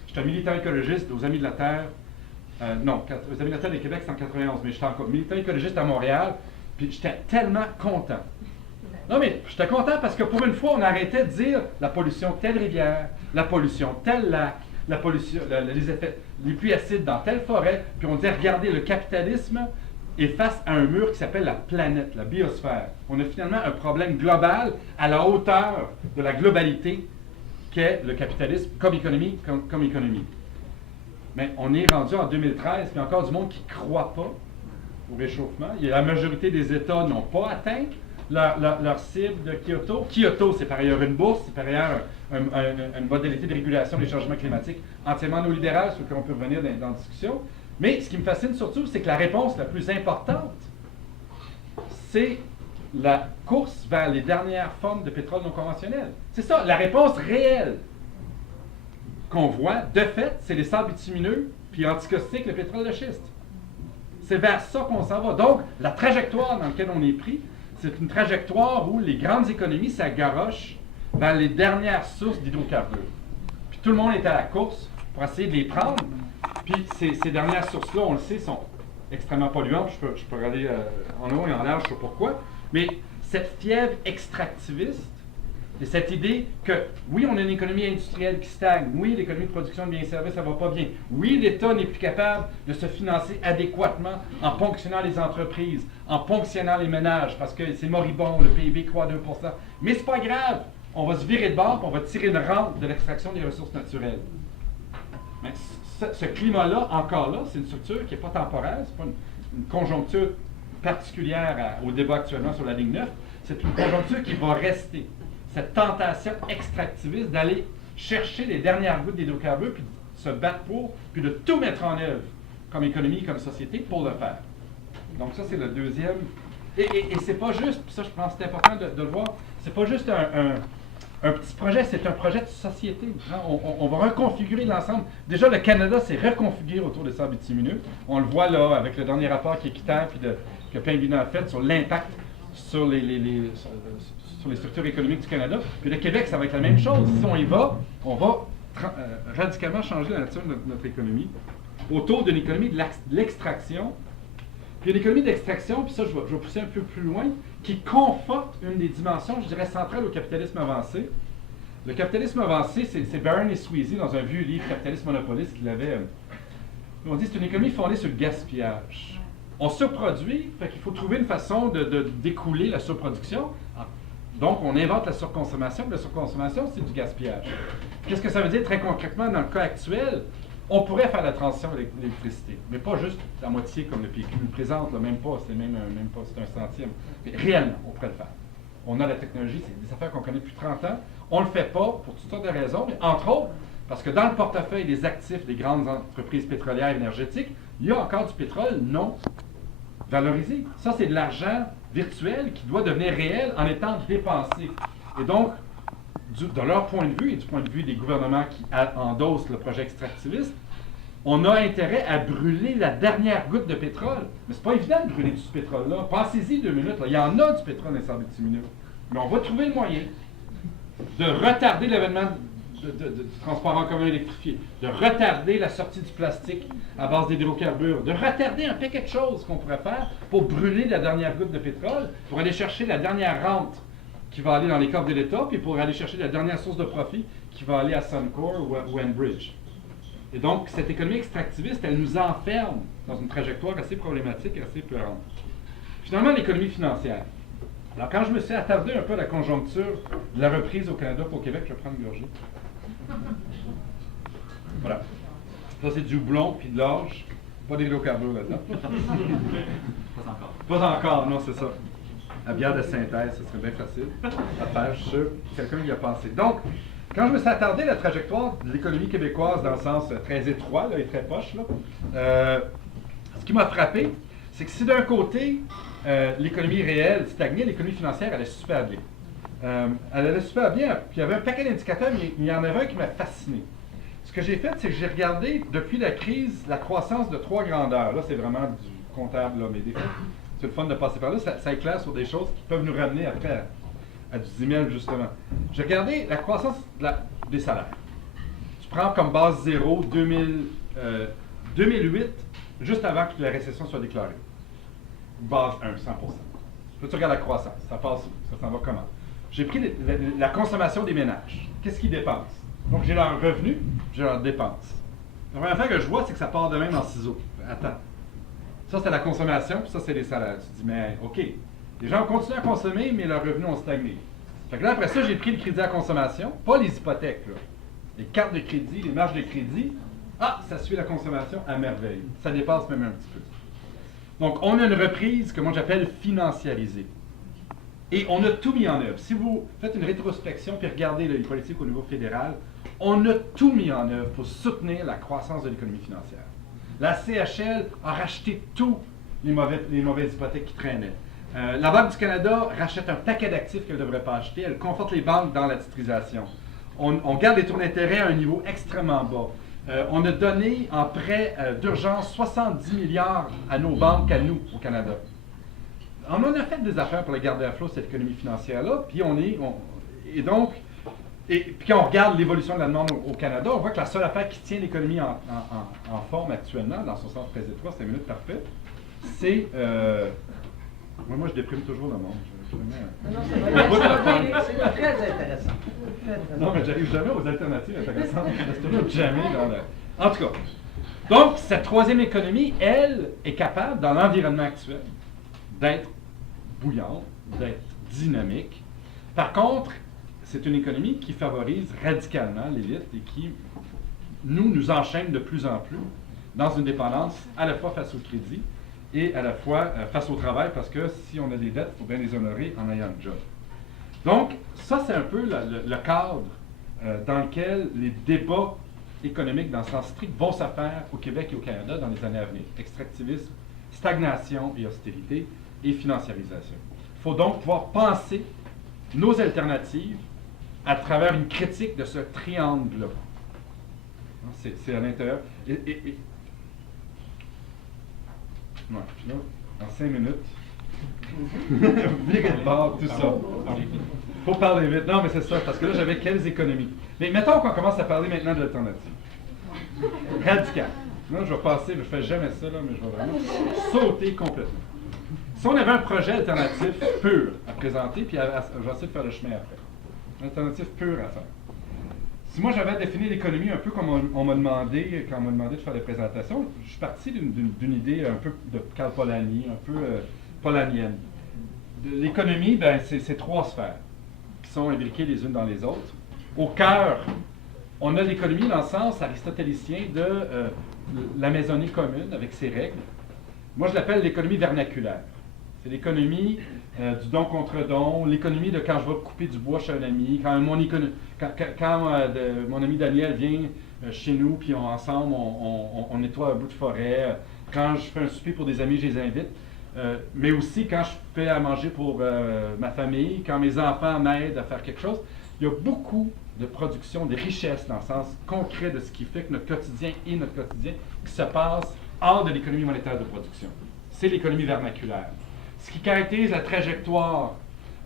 J'étais un militant écologiste aux Amis de la Terre. Aux Amis de la Terre du Québec, c'est en 91, mais j'étais encore militant écologiste à Montréal, puis j'étais tellement content. Non, mais j'étais content parce que pour une fois, on arrêtait de dire la pollution telle rivière, la pollution tel lac, la pollution, les effets, les pluies acides dans telle forêt, puis on disait, regardez, le capitalisme est face à un mur qui s'appelle la planète, la biosphère. On a finalement un problème global à la hauteur de la globalité qu'est le capitalisme comme économie. Mais on est rendu en 2013, il y a encore du monde qui ne croit pas au réchauffement. La majorité des États n'ont pas atteint leur cible de Kyoto. Kyoto, c'est par ailleurs une bourse, c'est par ailleurs une modalité de régulation des changements climatiques entièrement néolibérale, sur laquelle on peut revenir dans la discussion. Mais ce qui me fascine surtout, c'est que la réponse la plus importante, c'est la course vers les dernières formes de pétrole non conventionnel. C'est ça, la réponse réelle qu'on voit, de fait, c'est les sables bitumineux, puis anticaustiques, le pétrole de schiste. C'est vers ça qu'on s'en va. Donc, la trajectoire dans laquelle on est pris, c'est une trajectoire où les grandes économies s'agarochent vers les dernières sources d'hydrocarbures. Puis tout le monde est à la course pour essayer de les prendre. Puis ces dernières sources-là, on le sait, sont extrêmement polluantes. Je peux regarder en haut et en large sur pourquoi. Mais cette fièvre extractiviste, et cette idée que, oui, on a une économie industrielle qui stagne, oui, l'économie de production de biens et services, ça ne va pas bien, oui, l'État n'est plus capable de se financer adéquatement en ponctionnant les entreprises, en ponctionnant les ménages, parce que c'est moribond, le PIB croît 2%. Mais c'est pas grave, on va se virer de bord, puis on va tirer une rente de l'extraction des ressources naturelles. Mais ce climat-là, encore là, c'est une structure qui n'est pas temporaire, c'est pas une conjoncture particulière au débat actuellement sur la ligne 9, c'est une conjoncture qui va rester. Cette tentation extractiviste d'aller chercher les dernières gouttes d'hydrocarbures, puis de se battre pour, puis de tout mettre en œuvre comme économie, comme société, pour le faire. Donc ça, c'est le deuxième. Et c'est pas juste, puis ça, je pense que c'est important de le voir, c'est pas juste Un petit projet, c'est un projet de société. Hein. On va reconfigurer l'ensemble. Déjà, le Canada s'est reconfiguré autour des sables bitumineux. On le voit là avec le dernier rapport qui est quittant puis que Pingvin a fait sur l'impact sur sur les structures économiques du Canada. Puis le Québec, ça va être la même chose. Si on y va, on va radicalement changer la nature de notre économie autour d'une économie de l'extraction. Puis une économie d'extraction, puis ça, je vais pousser un peu plus loin, qui conforte une des dimensions, je dirais, centrales au capitalisme avancé. Le capitalisme avancé, c'est Barron et Sweezy, dans un vieux livre, Capitalisme monopoliste, qui l'avait... on dit que c'est une économie fondée sur le gaspillage. On surproduit, fait qu'il faut trouver une façon d'écouler la surproduction. Donc, on invente la surconsommation, puis la surconsommation, c'est du gaspillage. Qu'est-ce que ça veut dire très concrètement dans le cas actuel? On pourrait faire la transition avec l'électricité, mais pas juste la moitié comme le PQ nous présente, là, même pas, c'est un centième. Mais réellement, on pourrait le faire. On a la technologie, c'est des affaires qu'on connaît depuis 30 ans. On ne le fait pas pour toutes sortes de raisons, mais entre autres, parce que dans le portefeuille des actifs des grandes entreprises pétrolières et énergétiques, il y a encore du pétrole non valorisé. Ça, c'est de l'argent virtuel qui doit devenir réel en étant dépensé. Et donc, de leur point de vue et du point de vue des gouvernements qui endossent le projet extractiviste, on a intérêt à brûler la dernière goutte de pétrole. Mais c'est pas évident de brûler tout ce pétrole-là. Pensez-y 2 minutes. Là. Il y en a du pétrole dans les sables bitumineux. Mais on va trouver le moyen de retarder l'avènement du transport en commun électrifié, de retarder la sortie du plastique à base d'hydrocarbures, de retarder un paquet de choses qu'on pourrait faire pour brûler la dernière goutte de pétrole, pour aller chercher la dernière rente qui va aller dans les coffres de l'État, puis pour aller chercher la dernière source de profit qui va aller à Suncor ou Enbridge. Et donc, cette économie extractiviste, elle nous enferme dans une trajectoire assez problématique et assez peurante. Finalement, l'économie financière. Alors, quand je me suis attardé un peu à la conjoncture de la reprise au Canada pour au Québec, je vais prendre une gorgée. Voilà. Ça, c'est du houblon puis de l'orge. Pas d'hydrocarbures là-dedans. Pas encore. Pas encore, non, c'est ça. La bière de synthèse, ce serait bien facile à faire, je suis sûr. Quelqu'un y a pensé. Donc, quand je me suis attardé à la trajectoire de l'économie québécoise dans le sens très étroit là, et très poche, là, ce qui m'a frappé, c'est que si d'un côté, l'économie réelle stagnait, l'économie financière allait super bien. Elle allait super bien, puis il y avait un paquet d'indicateurs, mais il y en avait un qui m'a fasciné. Ce que j'ai fait, c'est que j'ai regardé, depuis la crise, la croissance de 3 grandeurs. Là, c'est vraiment du comptable, là, mais des fois, c'est le fun de passer par là. Ça éclaire sur des choses qui peuvent nous ramener après à du 10 000, justement. J'ai regardé la croissance des salaires. Tu prends comme base 0 2008, juste avant que la récession soit déclarée. Base 1, 100%. Là, tu regardes la croissance. Ça passe où? Ça s'en va comment? J'ai pris la consommation des ménages. Qu'est-ce qu'ils dépensent? Donc, j'ai leurs revenus, j'ai leurs dépenses. La première chose que je vois, c'est que ça part de même en ciseaux. Attends. Ça, c'est la consommation, puis ça, c'est les salaires. Tu te dis, mais OK, les gens continuent à consommer, mais leurs revenus ont stagné. Fait que là, après ça, j'ai pris le crédit à consommation, pas les hypothèques, là. Les cartes de crédit, les marges de crédit. Ah, ça suit la consommation à merveille. Ça dépasse même un petit peu. Donc, on a une reprise que moi j'appelle financiarisée. Et on a tout mis en œuvre. Si vous faites une rétrospection puis regardez les politiques au niveau fédéral, on a tout mis en œuvre pour soutenir la croissance de l'économie financière. La CHL a racheté tous les mauvaises hypothèques qui traînaient. La Banque du Canada rachète un paquet d'actifs qu'elle ne devrait pas acheter. Elle conforte les banques dans la titrisation. On garde les taux d'intérêt à un niveau extrêmement bas. On a donné en prêt d'urgence 70 milliards à nos banques, à nous, au Canada. On en a fait des affaires pour la garder à flot, cette économie financière-là, puis puis quand on regarde l'évolution de la demande au Canada, on voit que la seule affaire qui tient l'économie en forme actuellement, dans son sens très étroit, c'est la minute parfaite, c'est... moi, je déprime toujours le monde. Non, c'est très intéressant. Non, mais j'arrive jamais aux alternatives intéressantes. Je reste toujours jamais dans le... En tout cas, donc, cette troisième économie, elle, est capable, dans l'environnement actuel, d'être bouillante, d'être dynamique. Par contre, c'est une économie qui favorise radicalement l'élite et qui nous enchaîne de plus en plus dans une dépendance à la fois face au crédit et à la fois face au travail, parce que si on a des dettes, il faut bien les honorer en ayant un job. Donc, ça, c'est un peu le cadre dans lequel les débats économiques, dans le sens strict, vont se faire au Québec et au Canada dans les années à venir. Extractivisme, stagnation et austérité et financiarisation. Il faut donc pouvoir penser nos alternatives à travers une critique de ce triangle-là. C'est à l'intérieur. Ouais, là, en 5 minutes. Virer de bord, tout ça. Faut parler vite. Non, mais c'est ça, parce que là, j'avais quelles économies. Mais mettons qu'on commence à parler maintenant de l'alternative. Radical. Là, je vais passer, je fais jamais ça, là, mais je vais vraiment sauter complètement. Si on avait un projet alternatif pur à présenter, puis je vais essayer de faire le chemin après. Un alternatif pur à faire. Si moi j'avais défini l'économie un peu comme on m'a demandé, quand on m'a demandé de faire des présentations, je suis parti d'une idée un peu de Karl Polanyi, un peu polanienne. L'économie, ben, c'est 3 sphères qui sont imbriquées les unes dans les autres. Au cœur, on a l'économie dans le sens aristotélicien de la maisonnée commune avec ses règles. Moi, je l'appelle l'économie vernaculaire. C'est l'économie du don contre don, l'économie de quand je vais couper du bois chez un ami, quand mon ami Daniel vient chez nous, puis ensemble, on nettoie un bout de forêt, quand je fais un souper pour des amis, je les invite, mais aussi quand je fais à manger pour ma famille, quand mes enfants m'aident à faire quelque chose. Il y a beaucoup de production, de richesse dans le sens concret de ce qui fait que notre quotidien est notre quotidien, qui se passe hors de l'économie monétaire de production. C'est l'économie vernaculaire. Ce qui caractérise la trajectoire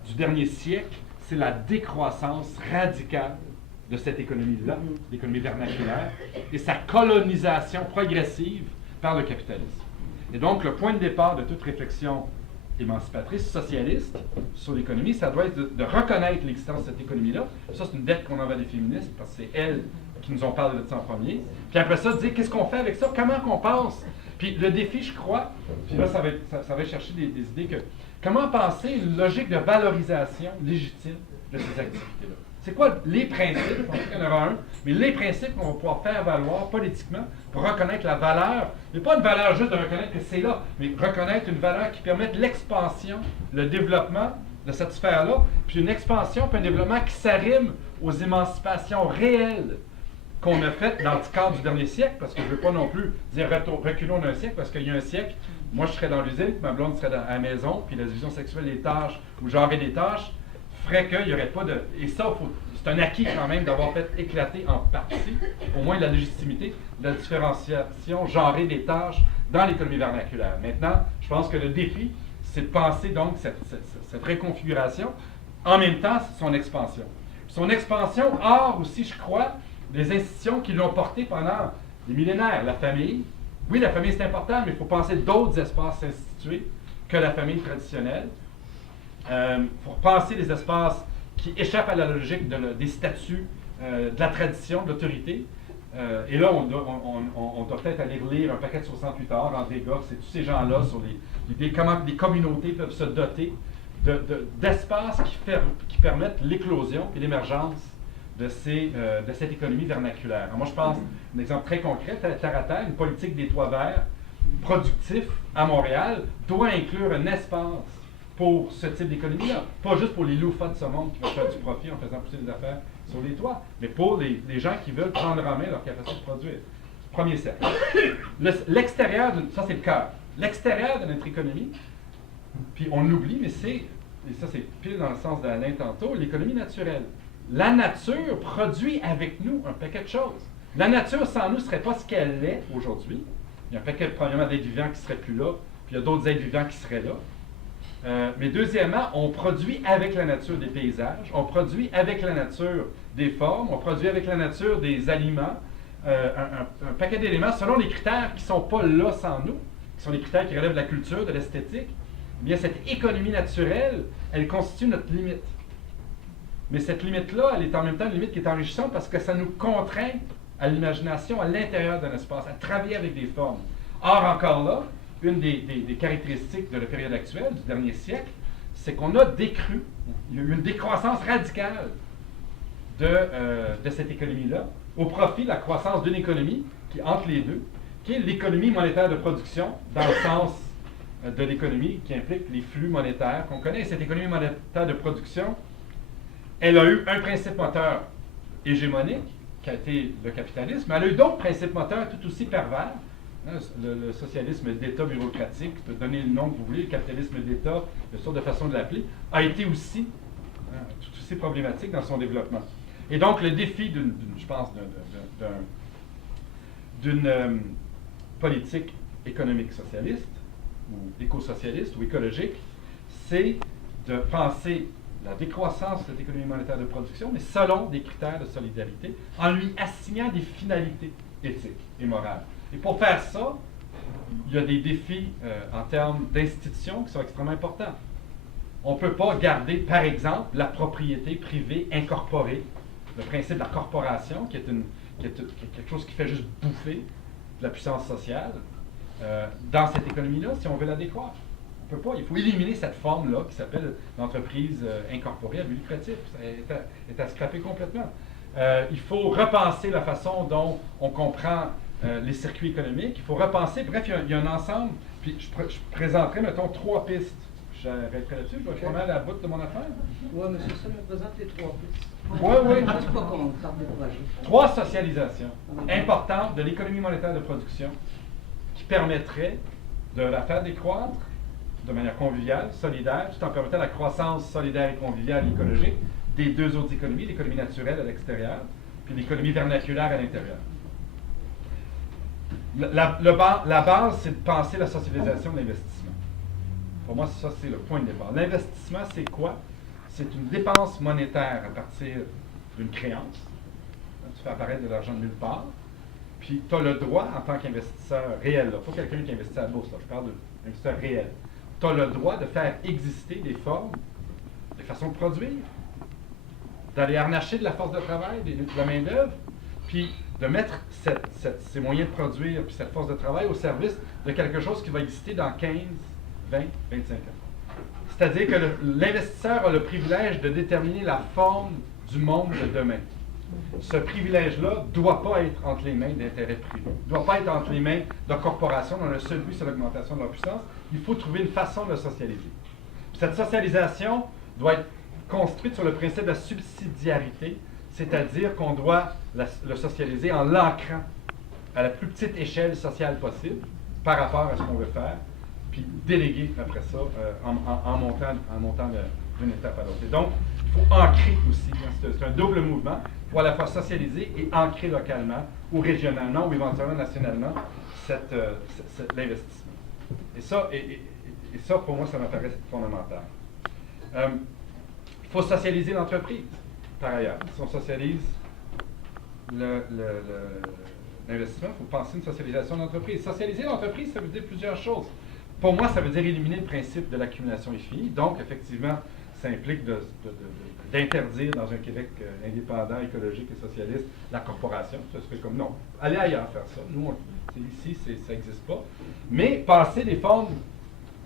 du dernier siècle, c'est la décroissance radicale de cette économie-là, l'économie vernaculaire, et sa colonisation progressive par le capitalisme. Et donc, le point de départ de toute réflexion émancipatrice, socialiste, sur l'économie, ça doit être de reconnaître l'existence de cette économie-là. Ça, c'est une dette qu'on envoie des féministes, parce que c'est elles qui nous ont parlé de ça en premier. Puis après ça, de dire qu'est-ce qu'on fait avec ça, comment qu'on pense. Puis le défi, je crois, puis là, ça va chercher des idées que comment penser une logique de valorisation légitime de ces activités-là. C'est quoi les principes, je pense qu'il y en aura un, mais les principes qu'on va pouvoir faire valoir politiquement pour reconnaître la valeur, mais pas une valeur juste de reconnaître que c'est là, mais reconnaître une valeur qui permette l'expansion, le développement de cette sphère-là, puis une expansion, puis un développement qui s'arrime aux émancipations réelles qu'on a faites dans le cadre du dernier siècle, parce que je ne veux pas non plus dire reculons d'un siècle, parce qu'il y a un siècle, moi je serais dans l'usine, ma blonde serait à la maison, puis la division sexuelle des tâches, ou genrer des tâches, ferait qu'il n'y aurait pas de... Et ça, c'est un acquis quand même d'avoir fait éclater en partie, au moins la légitimité, de la différenciation genrée des tâches dans l'économie vernaculaire. Maintenant, je pense que le défi, c'est de penser donc cette réconfiguration, en même temps son expansion. Son expansion hors aussi, je crois, des institutions qui l'ont porté pendant des millénaires. La famille, oui, la famille c'est important, mais il faut penser d'autres espaces institués que la famille traditionnelle. Il faut penser des espaces qui échappent à la logique des statuts, de la tradition, de l'autorité. Et là, on doit peut-être aller relire un paquet de 68 heures, André Goff, c'est tous ces gens-là sur l'idée comment des communautés peuvent se doter d'espaces qui permettent l'éclosion et l'émergence de cette économie vernaculaire. Alors moi, je pense, un exemple très concret, terre à terre, une politique des toits verts productif à Montréal doit inclure un espace pour ce type d'économie-là. Pas juste pour les loufots de ce monde qui veulent faire du profit en faisant pousser des affaires sur les toits, mais pour les gens qui veulent prendre en main leur capacité de produire. Premier cercle. L'extérieur, ça c'est le cœur. L'extérieur de notre économie, puis on l'oublie, mais et ça c'est pile dans le sens d'Alain tantôt, l'économie naturelle. La nature produit avec nous un paquet de choses. La nature sans nous ne serait pas ce qu'elle est aujourd'hui. Il y a un paquet, premièrement, d'êtres vivants qui ne seraient plus là, puis il y a d'autres êtres vivants qui seraient là. Mais deuxièmement, on produit avec la nature des paysages, on produit avec la nature des formes, on produit avec la nature des aliments, un paquet d'éléments selon les critères qui ne sont pas là sans nous, qui sont les critères qui relèvent de la culture, de l'esthétique. Eh bien, cette économie naturelle, elle constitue notre limite. Mais cette limite-là, elle est en même temps une limite qui est enrichissante parce que ça nous contraint à l'imagination, à l'intérieur d'un espace, à travailler avec des formes. Or, encore là, une des caractéristiques de la période actuelle, du dernier siècle, c'est qu'on a décru, il y a eu une décroissance radicale de cette économie-là, au profit de la croissance d'une économie qui entre les deux, qui est l'économie monétaire de production, dans le sens de l'économie qui implique les flux monétaires qu'on connaît. Et cette économie monétaire de production, elle a eu un principe moteur hégémonique, qui a été le capitalisme, mais elle a eu d'autres principes moteurs tout aussi pervers. Le socialisme d'État bureaucratique, tu peux donner le nom que vous voulez, le capitalisme d'État, de sorte de façon de l'appeler, a été aussi toutes ces problématiques dans son développement. Et donc, le défi je pense, d'une politique économique socialiste, ou éco-socialiste, ou écologique, c'est de penser la décroissance de cette économie monétaire de production, mais selon des critères de solidarité, en lui assignant des finalités éthiques et morales. Et pour faire ça, il y a des défis en termes d'institutions qui sont extrêmement importants. On ne peut pas garder, par exemple, la propriété privée incorporée, le principe de la corporation, qui est quelque chose qui fait juste bouffer de la puissance sociale, dans cette économie-là, si on veut la décroître. On ne peut pas. Il faut éliminer cette forme-là qui s'appelle l'entreprise incorporée à but lucratif. Ça est à scraper complètement. Il faut repenser la façon dont on comprend les circuits économiques. Il faut repenser. Bref, il y a un ensemble. Puis je présenterai, mettons, 3 pistes. J'arrêterai là-dessus. Je vais prendre à la bout de mon affaire. Oui, mais c'est ça, me présente les 3 pistes. Oui. Je ne sais pas comment on tente décourager. 3 socialisations importantes de l'économie monétaire de production qui permettraient de la faire décroître de manière conviviale, solidaire, tout en permettant la croissance solidaire et conviviale et écologique des 2 autres économies, l'économie naturelle à l'extérieur, puis l'économie vernaculaire à l'intérieur. La base, c'est de penser la socialisation de l'investissement. Pour moi, ça, c'est le point de départ. L'investissement, c'est quoi? C'est une dépense monétaire à partir d'une créance. Tu fais apparaître de l'argent de nulle part. Puis, tu as le droit, en tant qu'investisseur réel, pas quelqu'un qui investit à la bourse, là, je parle d'investisseur réel, tu as le droit de faire exister des formes, des façons de produire, d'aller harnacher de la force de travail, de la main-d'œuvre, puis de mettre ces moyens de produire, puis cette force de travail au service de quelque chose qui va exister dans 15, 20, 25 ans. C'est-à-dire que l'investisseur a le privilège de déterminer la forme du monde de demain. Ce privilège-là ne doit pas être entre les mains d'intérêts privés. Il ne doit pas être entre les mains de corporations dont le seul but, c'est l'augmentation de leur puissance. Il faut trouver une façon de le socialiser. Puis cette socialisation doit être construite sur le principe de la subsidiarité, c'est-à-dire qu'on doit le socialiser en l'ancrant à la plus petite échelle sociale possible par rapport à ce qu'on veut faire, puis déléguer après ça en montant d'une étape à l'autre. Et donc, il faut ancrer aussi, c'est un double mouvement, pour à la fois socialiser et ancrer localement, ou régionalement, ou éventuellement nationalement, l'investissement. Et ça, pour moi, ça m'apparaît fondamental. Il faut socialiser l'entreprise, par ailleurs. Si on socialise l'investissement, il faut penser une socialisation de l'entreprise. Socialiser l'entreprise, ça veut dire plusieurs choses. Pour moi, ça veut dire éliminer le principe de l'accumulation infinie. Donc, effectivement, ça implique d'interdire dans un Québec indépendant, écologique et socialiste la corporation. Ça serait comme non. Allez ailleurs faire ça. Nous, ici, ça n'existe pas. Mais penser des formes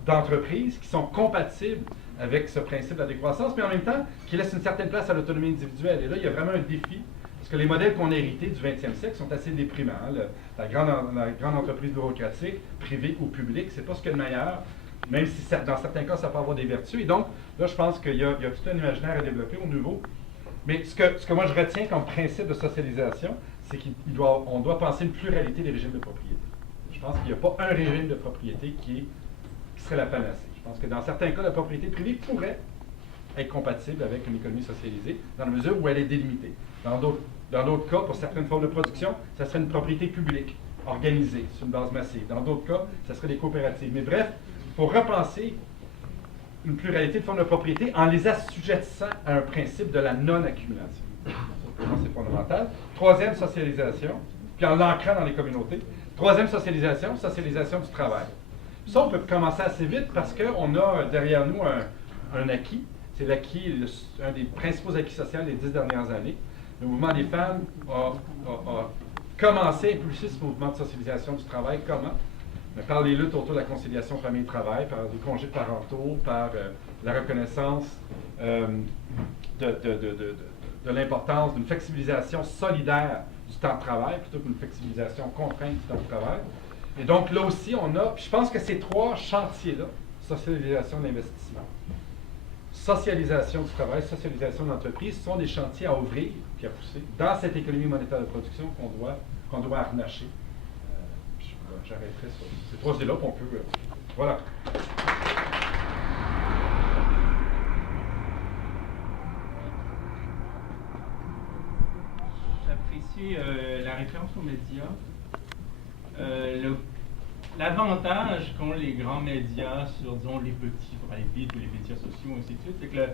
d'entreprise qui sont compatibles avec ce principe de la décroissance, mais en même temps qui laissent une certaine place à l'autonomie individuelle. Et là, il y a vraiment un défi. Parce que les modèles qu'on a hérités du 20e siècle sont assez déprimants. La grande entreprise bureaucratique, privée ou publique, c'est pas ce qu'il y a de meilleur, même si dans certains cas, ça peut avoir des vertus. Et donc, là, je pense qu'il y a tout un imaginaire à développer au niveau. Mais ce que moi, je retiens comme principe de socialisation, c'est qu'on doit penser une pluralité des régimes de propriété. Je pense qu'il n'y a pas un régime de propriété qui serait la panacée. Je pense que dans certains cas, la propriété privée pourrait être compatible avec une économie socialisée, dans la mesure où elle est délimitée. Dans d'autres cas, pour certaines formes de production, ça serait une propriété publique, organisée, sur une base massive. Dans d'autres cas, ça serait des coopératives. Mais bref, il faut repenser une pluralité de formes de propriété en les assujettissant à un principe de la non-accumulation. Pour moi, c'est fondamental. 3e, socialisation, puis en l'ancrant dans les communautés. 3e, socialisation du travail. Ça, on peut commencer assez vite parce qu'on a derrière nous un acquis. C'est l'acquis, un des principaux acquis sociaux des 10 dernières années. Le mouvement des femmes a commencé à impulser ce mouvement de socialisation du travail. Comment? Par les luttes autour de la conciliation famille-travail, par des congés parentaux, par la reconnaissance de l'importance d'une flexibilisation solidaire du temps de travail, plutôt qu'une flexibilisation contrainte du temps de travail. Et donc là aussi, je pense que ces 3 chantiers-là, socialisation de l'investissement, socialisation du travail, socialisation de l'entreprise, sont des chantiers à ouvrir et à pousser dans cette économie monétaire de production qu'on doit harnacher. J'arrêterai sur ces 3 idées-là, qu'on peut... voilà. apprécié la référence aux médias. L'avantage qu'ont les grands médias sur, disons, les petits privés ou les médias sociaux, ainsi de suite, c'est que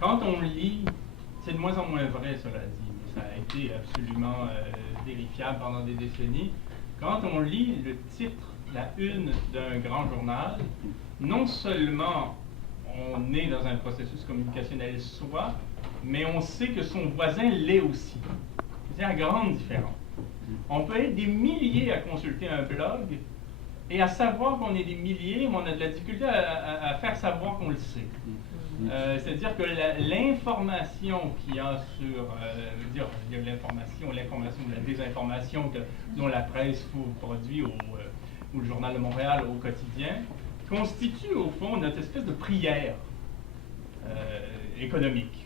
quand on lit, c'est de moins en moins vrai, cela dit, mais ça a été absolument vérifiable pendant des décennies. Quand on lit le titre, la une d'un grand journal, non seulement on est dans un processus communicationnel soi, mais on sait que son voisin l'est aussi. C'est la grande différence. On peut être des milliers à consulter un blog et à savoir qu'on est des milliers, mais on a de la difficulté à faire savoir qu'on le sait. C'est-à-dire que l'information qu'il y a sur, l'information ou la désinformation dont la presse produit ou le Journal de Montréal au quotidien, constitue au fond notre espèce de prière économique.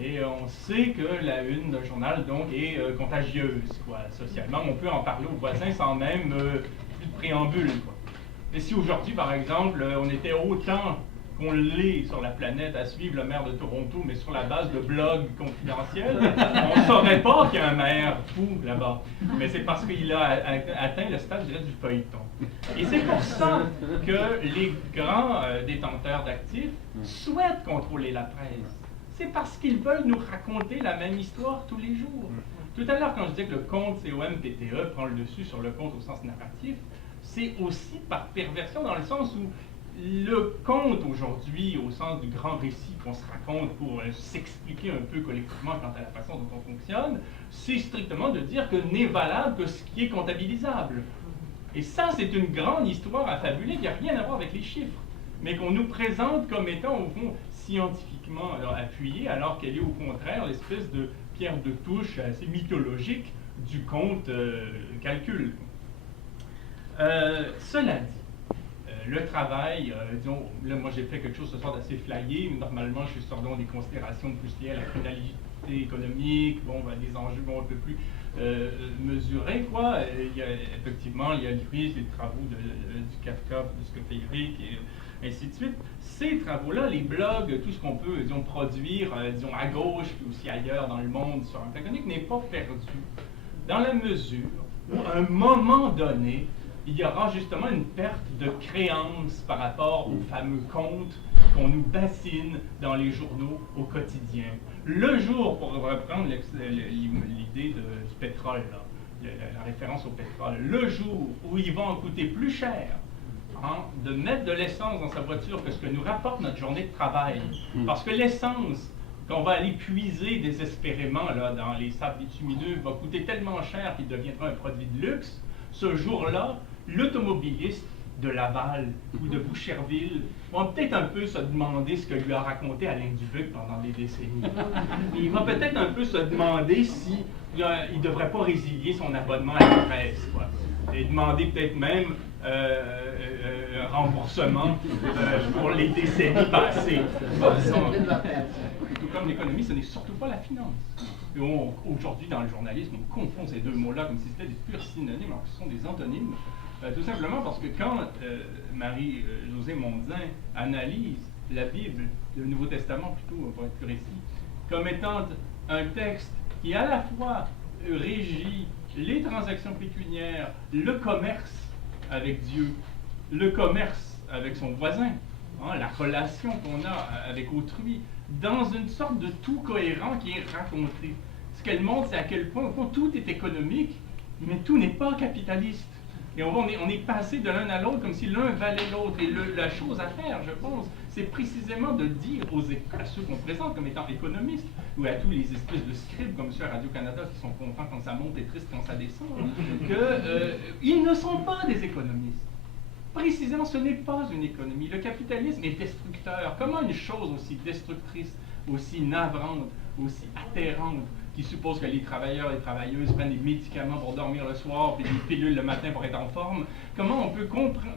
Et on sait que la une d'un journal donc est contagieuse, quoi. Socialement, on peut en parler aux voisins sans même plus de préambule, quoi. Mais si aujourd'hui, par exemple, on était autant qu'on l'est sur la planète à suivre le maire de Toronto, mais sur la base de blogs confidentiels, on ne saurait pas qu'il y a un maire fou là-bas. Mais c'est parce qu'il a atteint le stade, je dirais, du feuilleton. Et c'est pour ça que les grands détenteurs d'actifs souhaitent contrôler la presse. C'est parce qu'ils veulent nous raconter la même histoire tous les jours. Tout à l'heure, quand je disais que le conte COMPTE prend le dessus sur le conte au sens narratif, c'est aussi par perversion dans le sens où le conte aujourd'hui, au sens du grand récit qu'on se raconte pour s'expliquer un peu collectivement quant à la façon dont on fonctionne, c'est strictement de dire que n'est valable que ce qui est comptabilisable. Et ça, c'est une grande histoire à fabuler qui n'a rien à voir avec les chiffres, mais qu'on nous présente comme étant, au fond, scientifiquement appuyée, alors qu'elle est au contraire l'espèce de pierre de touche assez mythologique du conte calcul. Cela dit, le travail, disons, là moi j'ai fait quelque chose ce soir d'assez flyé, mais normalement je suis sur des considérations plus liées à la finalité économique, bon, des enjeux un peu plus mesurés, quoi. Effectivement, il y a les travaux du Kafka, de Scott-Eric, et ainsi de suite. Ces travaux-là, les blogs, tout ce qu'on peut, disons, produire, disons, à gauche, puis aussi ailleurs dans le monde sur un plan économique, n'est pas perdu, dans la mesure où, à un moment donné, il y aura justement une perte de créance par rapport aux fameux comptes qu'on nous bassine dans les journaux au quotidien. Le jour, pour reprendre l'idée du pétrole, là, la référence au pétrole, le jour où il va en coûter plus cher de mettre de l'essence dans sa voiture que ce que nous rapporte notre journée de travail, parce que l'essence qu'on va aller puiser désespérément là, dans les sables bitumineux va coûter tellement cher qu'il deviendra un produit de luxe, ce jour-là, l'automobiliste de Laval ou de Boucherville va peut-être un peu se demander ce que lui a raconté Alain Dubuc pendant des décennies. Il va peut-être un peu se demander si il ne devrait pas résilier son abonnement à la presse, quoi. Et demander peut-être même un remboursement pour les décennies passées. Tout comme l'économie, ce n'est surtout pas la finance. Aujourd'hui, dans le journalisme, on confond ces deux mots-là comme si c'était des purs synonymes, alors que ce sont des antonymes. Tout simplement parce que quand Marie-Josée Mondin analyse la Bible, le Nouveau Testament plutôt, pour être plus précis, comme étant un texte qui à la fois régit les transactions pécuniaires, le commerce avec Dieu, le commerce avec son voisin, la relation qu'on a avec autrui, dans une sorte de tout cohérent qui est raconté. Ce qu'elle montre, c'est à quel point, au fond, tout est économique, mais tout n'est pas capitaliste. Et on est passé de l'un à l'autre comme si l'un valait l'autre. Et la chose à faire, je pense, c'est précisément de dire à ceux qu'on présente comme étant économistes, ou à tous les espèces de scribes comme ceux à Radio-Canada qui sont contents quand ça monte et tristes quand ça descend, qu'ils ne sont pas des économistes. Précisément, ce n'est pas une économie. Le capitalisme est destructeur. Comment une chose aussi destructrice, aussi navrante, aussi atterrante, qui suppose que les travailleurs et les travailleuses prennent des médicaments pour dormir le soir et des pilules le matin pour être en forme, comment on peut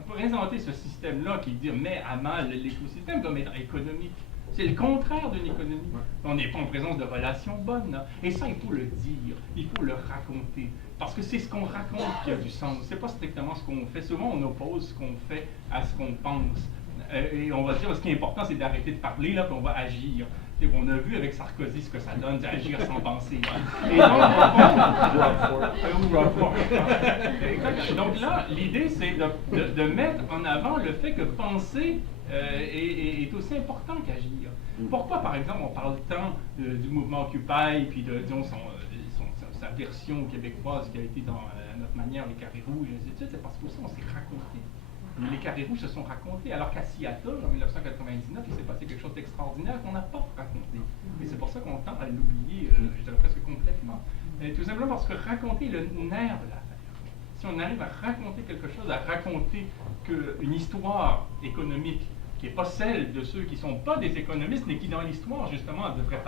présenter ce système-là qui met à mal l'écosystème comme étant économique? C'est le contraire d'une économie. On n'est pas en présence de relations bonnes. Là. Et ça, il faut le dire, il faut le raconter. Parce que c'est ce qu'on raconte qui a du sens. C'est pas strictement ce qu'on fait. Souvent, on oppose ce qu'on fait à ce qu'on pense. Et on va dire, ce qui est important, c'est d'arrêter de parler, là, puis on va agir. On a vu avec Sarkozy ce que ça donne d'agir sans penser. Et donc là, l'idée, c'est de mettre en avant le fait que penser est aussi important qu'agir. Pourquoi, par exemple, on parle tant du mouvement Occupy, puis de, disons, sa version québécoise qui a été dans notre manière, les carrés rouges, et ainsi de suite, c'est parce qu'aussi on s'est raconté. Les carrés rouges se sont racontés, alors qu'à Seattle, en 1999, il s'est passé quelque chose d'extraordinaire qu'on n'a pas raconté. Et c'est pour ça qu'on tend à l'oublier, je dirais presque complètement. Tout simplement parce que raconter le nerf de l'affaire. Si on arrive à raconter quelque chose, à raconter une histoire économique qui n'est pas celle de ceux qui ne sont pas des économistes, mais qui dans l'histoire, justement, devraient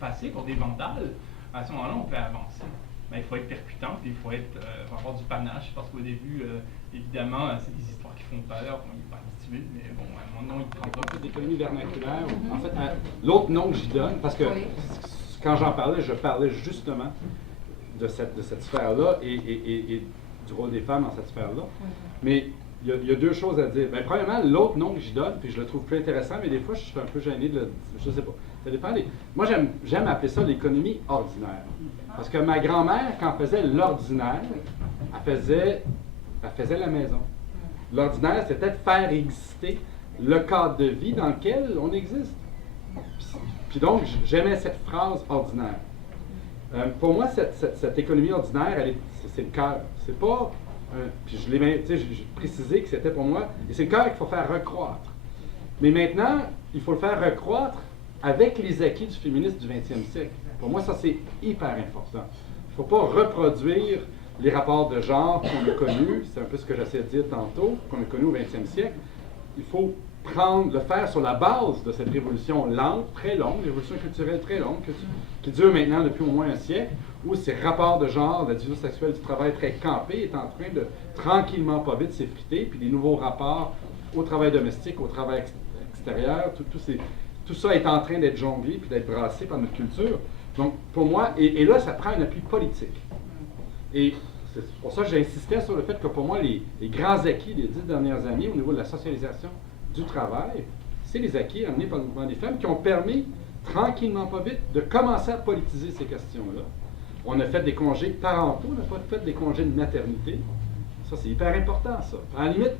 passer pour des vandales, à ce moment-là, on peut avancer. Mais il faut être percutant, puis il faut avoir du panache, parce qu'au début, évidemment, c'est des histoires qui font peur, on n'est pas habitué, mais bon, à mon nom, il prend pas. D'économie vernaculaire, en fait, l'autre nom que j'y donne, parce que quand j'en parlais, je parlais justement de cette sphère-là et du rôle des femmes dans cette sphère-là. Mais il y a deux choses à dire. Bien, premièrement, l'autre nom que j'y donne, puis je le trouve plus intéressant, mais des fois, je suis un peu gêné de le... Je sais pas. Ça dépend moi, j'aime appeler ça l'économie ordinaire. Parce que ma grand-mère, quand elle faisait l'ordinaire, elle faisait la maison. L'ordinaire, c'était de faire exister le cadre de vie dans lequel on existe. Puis donc, j'aimais cette phrase ordinaire. Pour moi, cette économie ordinaire, c'est le cœur. C'est pas... puis j'ai précisé que c'était pour moi, et c'est le cœur qu'il faut faire recroître. Mais maintenant, il faut le faire recroître avec les acquis du féminisme du 20e siècle. Pour moi, ça, c'est hyper important. Il ne faut pas reproduire les rapports de genre qu'on a connus, c'est un peu ce que j'essaie de dire tantôt, qu'on a connus au 20e siècle. Il faut le faire sur la base de cette révolution lente, très longue, révolution culturelle très longue, qui dure maintenant depuis au moins un siècle, où ces rapports de genre, la division sexuelle du travail très campé est en train de tranquillement, pas vite, s'effriter, puis des nouveaux rapports au travail domestique, au travail extérieur, tout ça est en train d'être jonglé puis d'être brassé par notre culture. Donc, pour moi, et là, ça prend un appui politique. Et c'est pour ça que j'insistais sur le fait que pour moi, les grands acquis des 10 dernières années au niveau de la socialisation du travail, c'est les acquis amenés par le mouvement des femmes qui ont permis, tranquillement, pas vite, de commencer à politiser ces questions-là. On a fait des congés parentaux, on n'a pas fait des congés de maternité. Ça, c'est hyper important, ça. À la limite,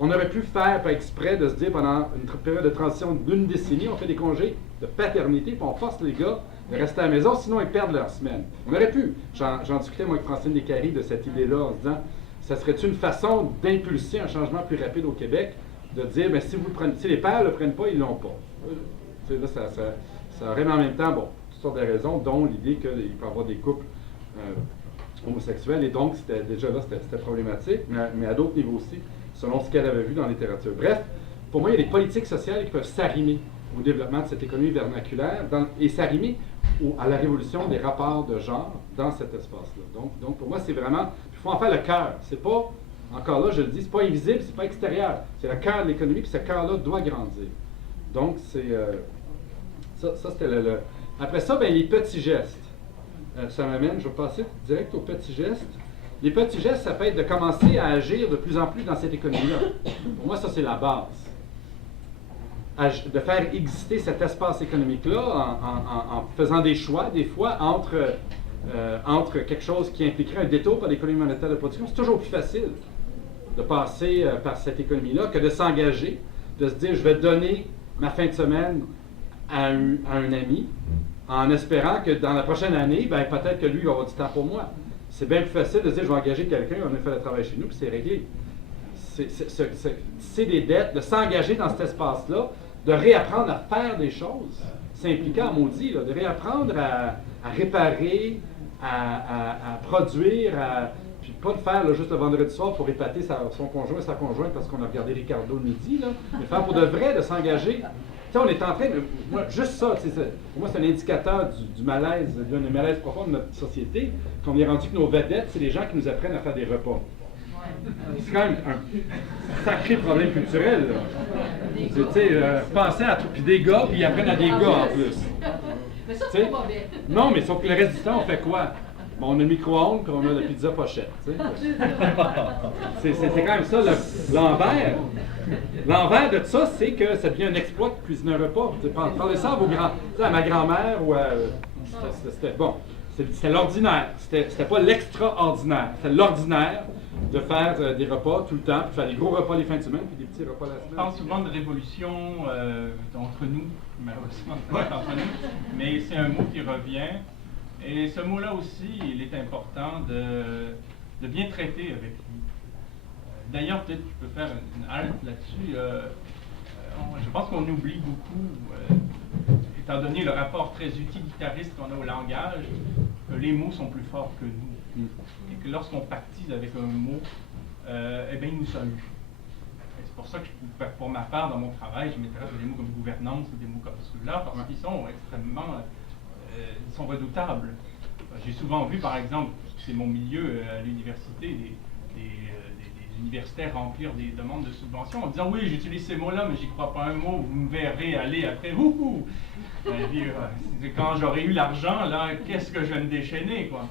on aurait pu faire, par exprès, de se dire pendant une période de transition d'une décennie, on fait des congés de paternité, puis on force les gars de rester à la maison, sinon ils perdent leur semaine. On aurait pu. J'en discutais, moi, avec Francine Descaries de cette idée-là, en se disant, ça serait une façon d'impulser un changement plus rapide au Québec, de dire, bien, si les pères ne le prennent pas, ils ne l'ont pas. Là, ça aurait, mais en même temps, bon, toutes sortes de raisons, dont l'idée qu'il peut y avoir des couples homosexuels, et donc, déjà là, c'était problématique, mais à d'autres niveaux aussi, selon ce qu'elle avait vu dans la littérature. Bref, pour moi, il y a des politiques sociales qui peuvent s'arrimer au développement de cette économie vernaculaire et s'arrimer à la révolution des rapports de genre dans cet espace-là. Donc, pour moi, c'est vraiment... Il faut en faire le cœur. C'est pas, encore là, je le dis, c'est pas invisible, c'est pas extérieur. C'est le cœur de l'économie, puis ce cœur-là doit grandir. Donc, c'est... ça, c'était le... Après ça, bien, les petits gestes. Ça m'amène, je vais passer direct aux petits gestes. Les petits gestes, ça peut être de commencer à agir de plus en plus dans cette économie-là. Pour moi, ça, c'est la base. De faire exister cet espace économique-là en faisant des choix, des fois, entre quelque chose qui impliquerait un détour par l'économie monétaire de production. C'est toujours plus facile de passer par cette économie-là que de s'engager, de se dire, je vais donner ma fin de semaine à un ami, en espérant que dans la prochaine année, ben, peut-être que lui, il va avoir du temps pour moi. C'est bien plus facile de se dire, je vais engager quelqu'un, on a fait le travail chez nous, puis c'est réglé. C'est des dettes, de s'engager dans cet espace-là, de réapprendre à faire des choses. C'est impliquant, maudit, là, de réapprendre à réparer, à produire, puis pas de faire là, juste le vendredi soir pour épater son conjoint et sa conjointe parce qu'on a regardé Ricardo le midi, là, mais faire pour de vrai, de s'engager. Tu sais, on est en train de... Moi, juste ça, pour moi, c'est un indicateur du malaise, d'un malaise profond de notre société, qu'on est rendu que nos vedettes, c'est les gens qui nous apprennent à faire des repas. C'est quand même un sacré problème culturel, là. Tu sais, penser à tout, puis des gars, puis ils apprennent à des gars en plus. Mais ça, c'est pas mauvais. Non, mais sauf que le reste du temps, on fait quoi? Bon, on a le micro-ondes, puis on a la pizza pochette. Tu sais. C'est quand même ça, l'envers. L'envers de ça, c'est que ça devient un exploit de cuisiner un repas. Parlez ça à vos grands, à ma grand-mère ou à... C'était bon. C'était l'ordinaire. C'était pas l'extraordinaire. C'était l'ordinaire de faire des repas tout le temps, puis faire des gros repas les fins de semaine, puis des petits repas la semaine. On parle souvent de révolution entre nous, malheureusement, entre nous, mais c'est un mot qui revient. Et ce mot-là aussi, il est important de bien traiter avec lui. D'ailleurs, peut-être que je peux faire une halte là-dessus. Je pense qu'on oublie beaucoup, étant donné le rapport très utilitariste qu'on a au langage, que les mots sont plus forts que nous. Et que lorsqu'on pactise avec un mot, eh bien, il nous salue. Et c'est pour ça que, pour ma part, dans mon travail, je m'intéresse à des mots comme gouvernance ou des mots comme ceux-là, parce qu'ils sont extrêmement... ils sont redoutables. J'ai souvent vu, par exemple, c'est mon milieu à l'université, des universitaires remplir des demandes de subventions en disant oui, j'utilise ces mots-là, mais j'y crois pas un mot, vous me verrez aller après, wouhou! Quand j'aurai eu l'argent, là, qu'est-ce que je vais me déchaîner, quoi?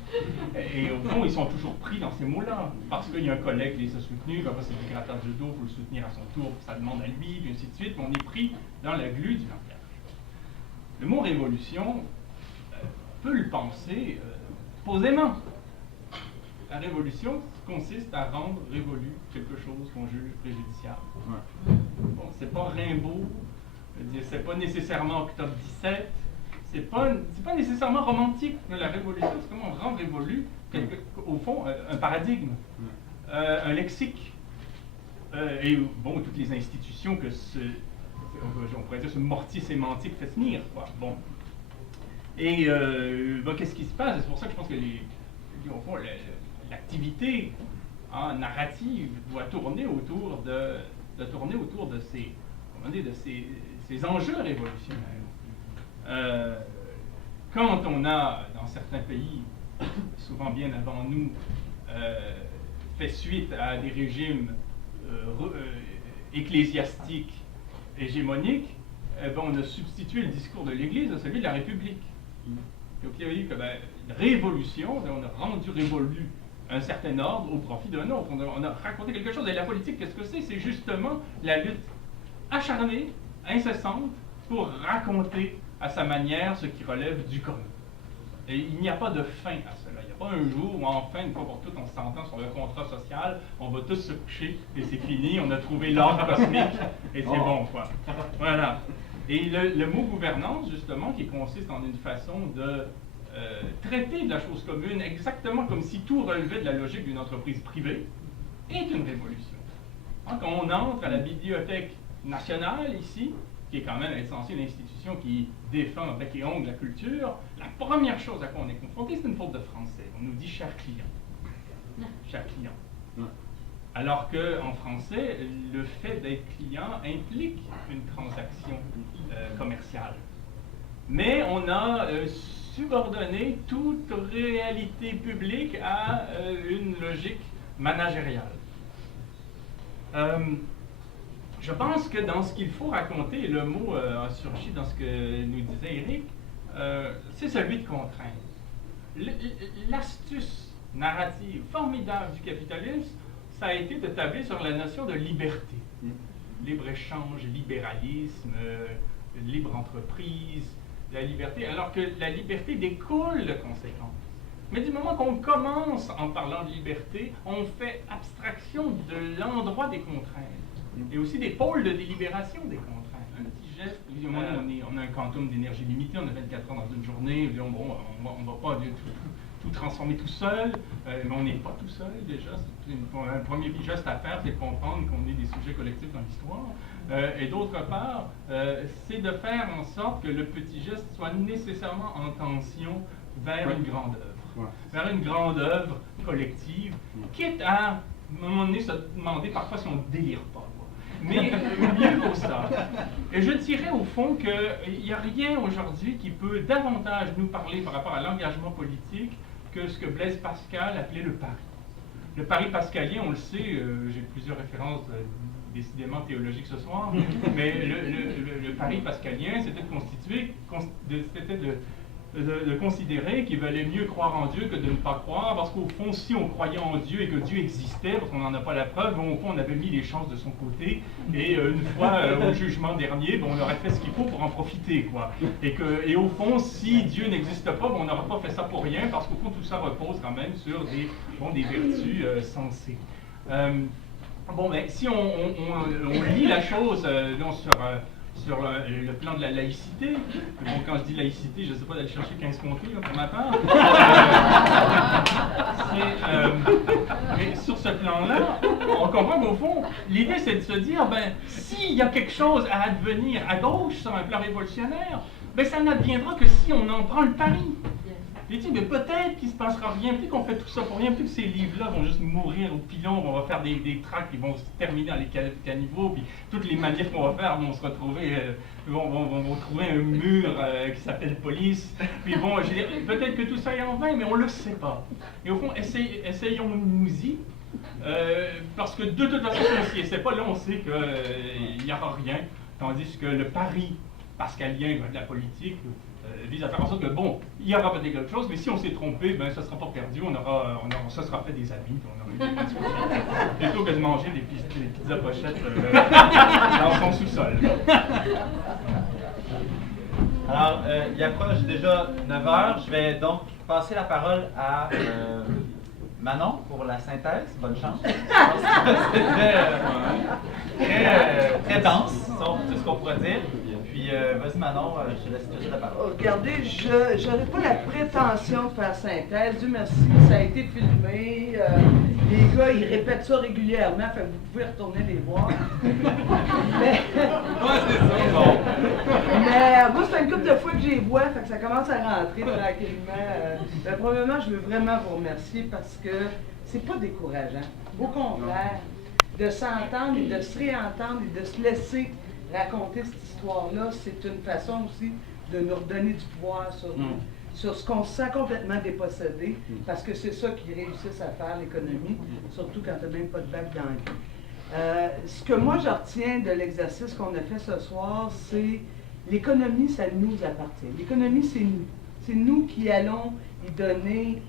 Et au fond, ils sont toujours pris dans ces mots-là, parce qu'il y a un collègue qui les a soutenus, après c'est du grattage de dos, il faut le soutenir à son tour, ça demande à lui, puis ainsi de suite, mais on est pris dans la glu du langage. Le mot révolution, on peut le penser posément. La révolution consiste à rendre révolu quelque chose qu'on juge préjudiciable. Bon, c'est pas Rimbaud, c'est pas nécessairement Octobre 17, c'est pas nécessairement romantique. La révolution, c'est comment on rend révolu, au fond, un paradigme, un lexique. Et bon, toutes les institutions que on pourrait dire ce mortier sémantique fait tenir, quoi. Bon. Et ben, qu'est-ce qui se passe? C'est pour ça que je pense que au fond, l'activité narrative doit tourner autour de ces enjeux révolutionnaires. Quand on a, dans certains pays, souvent bien avant nous, fait suite à des régimes ecclésiastiques hégémoniques, ben, on a substitué le discours de l'Église à celui de la République. Donc il y a eu que la révolution, on a rendu révolu un certain ordre au profit d'un autre. On a raconté quelque chose. Et la politique, qu'est-ce que c'est? C'est justement la lutte acharnée, incessante, pour raconter à sa manière ce qui relève du commun. Et il n'y a pas de fin à cela. Il n'y a pas un jour où enfin, une fois pour toutes, on s'entend sur le contrat social, on va tous se coucher et c'est fini, on a trouvé l'ordre cosmique et c'est bon, quoi. Voilà. Et le mot gouvernance, justement, qui consiste en une façon de traiter de la chose commune exactement comme si tout relevait de la logique d'une entreprise privée, est une révolution. Quand on entre à la Bibliothèque nationale, ici, qui est quand même censée l'institution qui défend avec et ongles la culture, la première chose à quoi on est confronté, c'est une faute de français. On nous dit « cher client ». Cher client. Alors qu'en français, le fait d'être client implique une transaction commerciale. Mais on a subordonné toute réalité publique à une logique managériale. Je pense que dans ce qu'il faut raconter, et le mot a surgi dans ce que nous disait Éric, c'est celui de contraindre. L'astuce narrative formidable du capitalisme, ça a été de tabler sur la notion de liberté. Libre-échange, libéralisme, libre entreprise, la liberté, alors que la liberté découle de conséquences. Mais du moment qu'on commence en parlant de liberté, on fait abstraction de l'endroit des contraintes et aussi des pôles de délibération des contraintes. Un petit geste, on a un quantum d'énergie limité, on a 24 heures dans une journée, on ne va pas tout transformer tout seul, mais on n'est pas tout seul déjà. Un premier petit geste à faire, c'est comprendre qu'on est des sujets collectifs dans l'histoire. Et d'autre part, c'est de faire en sorte que le petit geste soit nécessairement en tension vers une grande œuvre. Vers une grande œuvre collective, quitte à un moment donné se demander parfois si on ne délire pas. Mais mieux vaut ça. Et je dirais au fond qu'il n'y a rien aujourd'hui qui peut davantage nous parler par rapport à l'engagement politique que ce que Blaise Pascal appelait le pari. Le pari pascalien, on le sait, j'ai plusieurs références décidément théologiques ce soir, mais le pari pascalien, c'était de de considérer qu'il valait mieux croire en Dieu que de ne pas croire, parce qu'au fond, si on croyait en Dieu et que Dieu existait, parce qu'on n'en a pas la preuve, au fond, on avait mis les chances de son côté, et une fois au jugement dernier, on aurait fait ce qu'il faut pour en profiter, quoi. Et au fond, si Dieu n'existe pas, on n'aurait pas fait ça pour rien, parce qu'au fond, tout ça repose quand même sur des vertus sensées. Ben, si on lit la chose sur le plan de la laïcité, bon, quand je dis laïcité, je ne sais pas d'aller chercher 15 comtés pour ma part. Mais sur ce plan-là, on comprend qu'au fond, l'idée c'est de se dire, ben, s'il y a quelque chose à advenir à gauche sur un plan révolutionnaire, ben, ça n'adviendra que si on en prend le pari. Et tu dis, mais peut-être qu'il ne se passera rien, peut-être qu'on fait tout ça pour rien, peut-être que ces livres-là vont juste mourir au pilon, on va faire des tracts qui vont se terminer dans les caniveaux, puis toutes les manifs qu'on va faire vont se retrouver, vont trouver un mur qui s'appelle police, puis bon, peut-être que tout ça est en vain, mais on ne le sait pas. Et au fond, essayons-nous-y, parce que de toute façon, si on s'y essaie pas, là on sait qu'il n'y aura rien, tandis que le pari pascalien de la politique vise à faire en sorte que, bon, il y aura peut-être quelque chose, mais si on s'est trompé, ben, ça ne sera pas perdu, ça sera fait des amis, on aura eu des discussions, plutôt que de manger des pizzas pochettes dans son sous-sol. Alors, il approche déjà 9 heures, je vais donc passer la parole à Manon pour la synthèse. Bonne chance. Je pense que c'est très dense, c'est ce qu'on pourrait dire. Puis, vas-y Manon, je te laisse la parole. Regardez, je n'aurais pas la prétention de faire synthèse. Dieu merci, ça a été filmé. Les gars, ils répètent ça régulièrement, fait que vous pouvez retourner les voir. Mais moi, c'est une couple de fois que j'y vois, fait que ça commence à rentrer tranquillement. Premièrement, je veux vraiment vous remercier parce que c'est pas décourageant. Au contraire, de s'entendre et de se réentendre et de se laisser raconter cette histoire-là, c'est une façon aussi de nous redonner du pouvoir sur ce qu'on se sent complètement dépossédé, parce que c'est ça qu'ils réussissent à faire, l'économie, surtout quand tu n'as même pas de bac dans le vie. Ce que moi je retiens de l'exercice qu'on a fait ce soir, c'est l'économie, ça nous appartient. L'économie, c'est nous. C'est nous qui allons y donner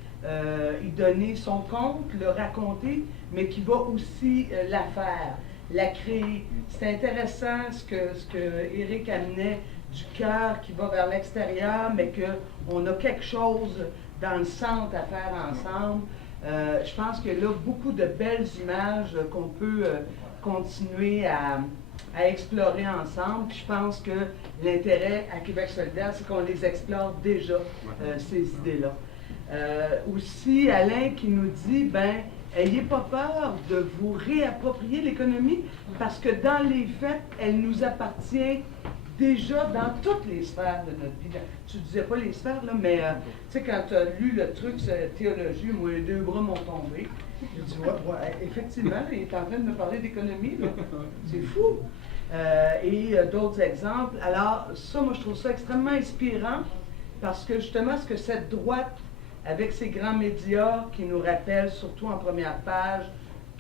son compte, le raconter, mais qui va aussi la faire, la créer. C'est intéressant ce que Éric amenait du cœur qui va vers l'extérieur, mais qu'on a quelque chose dans le centre à faire ensemble. Je pense que là, beaucoup de belles images qu'on peut continuer à explorer ensemble. Puis je pense que l'intérêt à Québec solidaire, c'est qu'on les explore déjà, ces idées-là. Aussi, Alain qui nous dit, ayez pas peur de vous réapproprier l'économie, parce que dans les faits, elle nous appartient déjà dans toutes les sphères de notre vie. Tu disais pas les sphères, là, mais tu sais, quand tu as lu le truc sur la théologie, moi, les deux bras m'ont tombé. J'ai dit, ouais, effectivement, il est en train de me parler d'économie, là. C'est fou. Et d'autres exemples. Alors, ça, moi, je trouve ça extrêmement inspirant, parce que justement, ce que cette droite, avec ces grands médias qui nous rappellent, surtout en première page,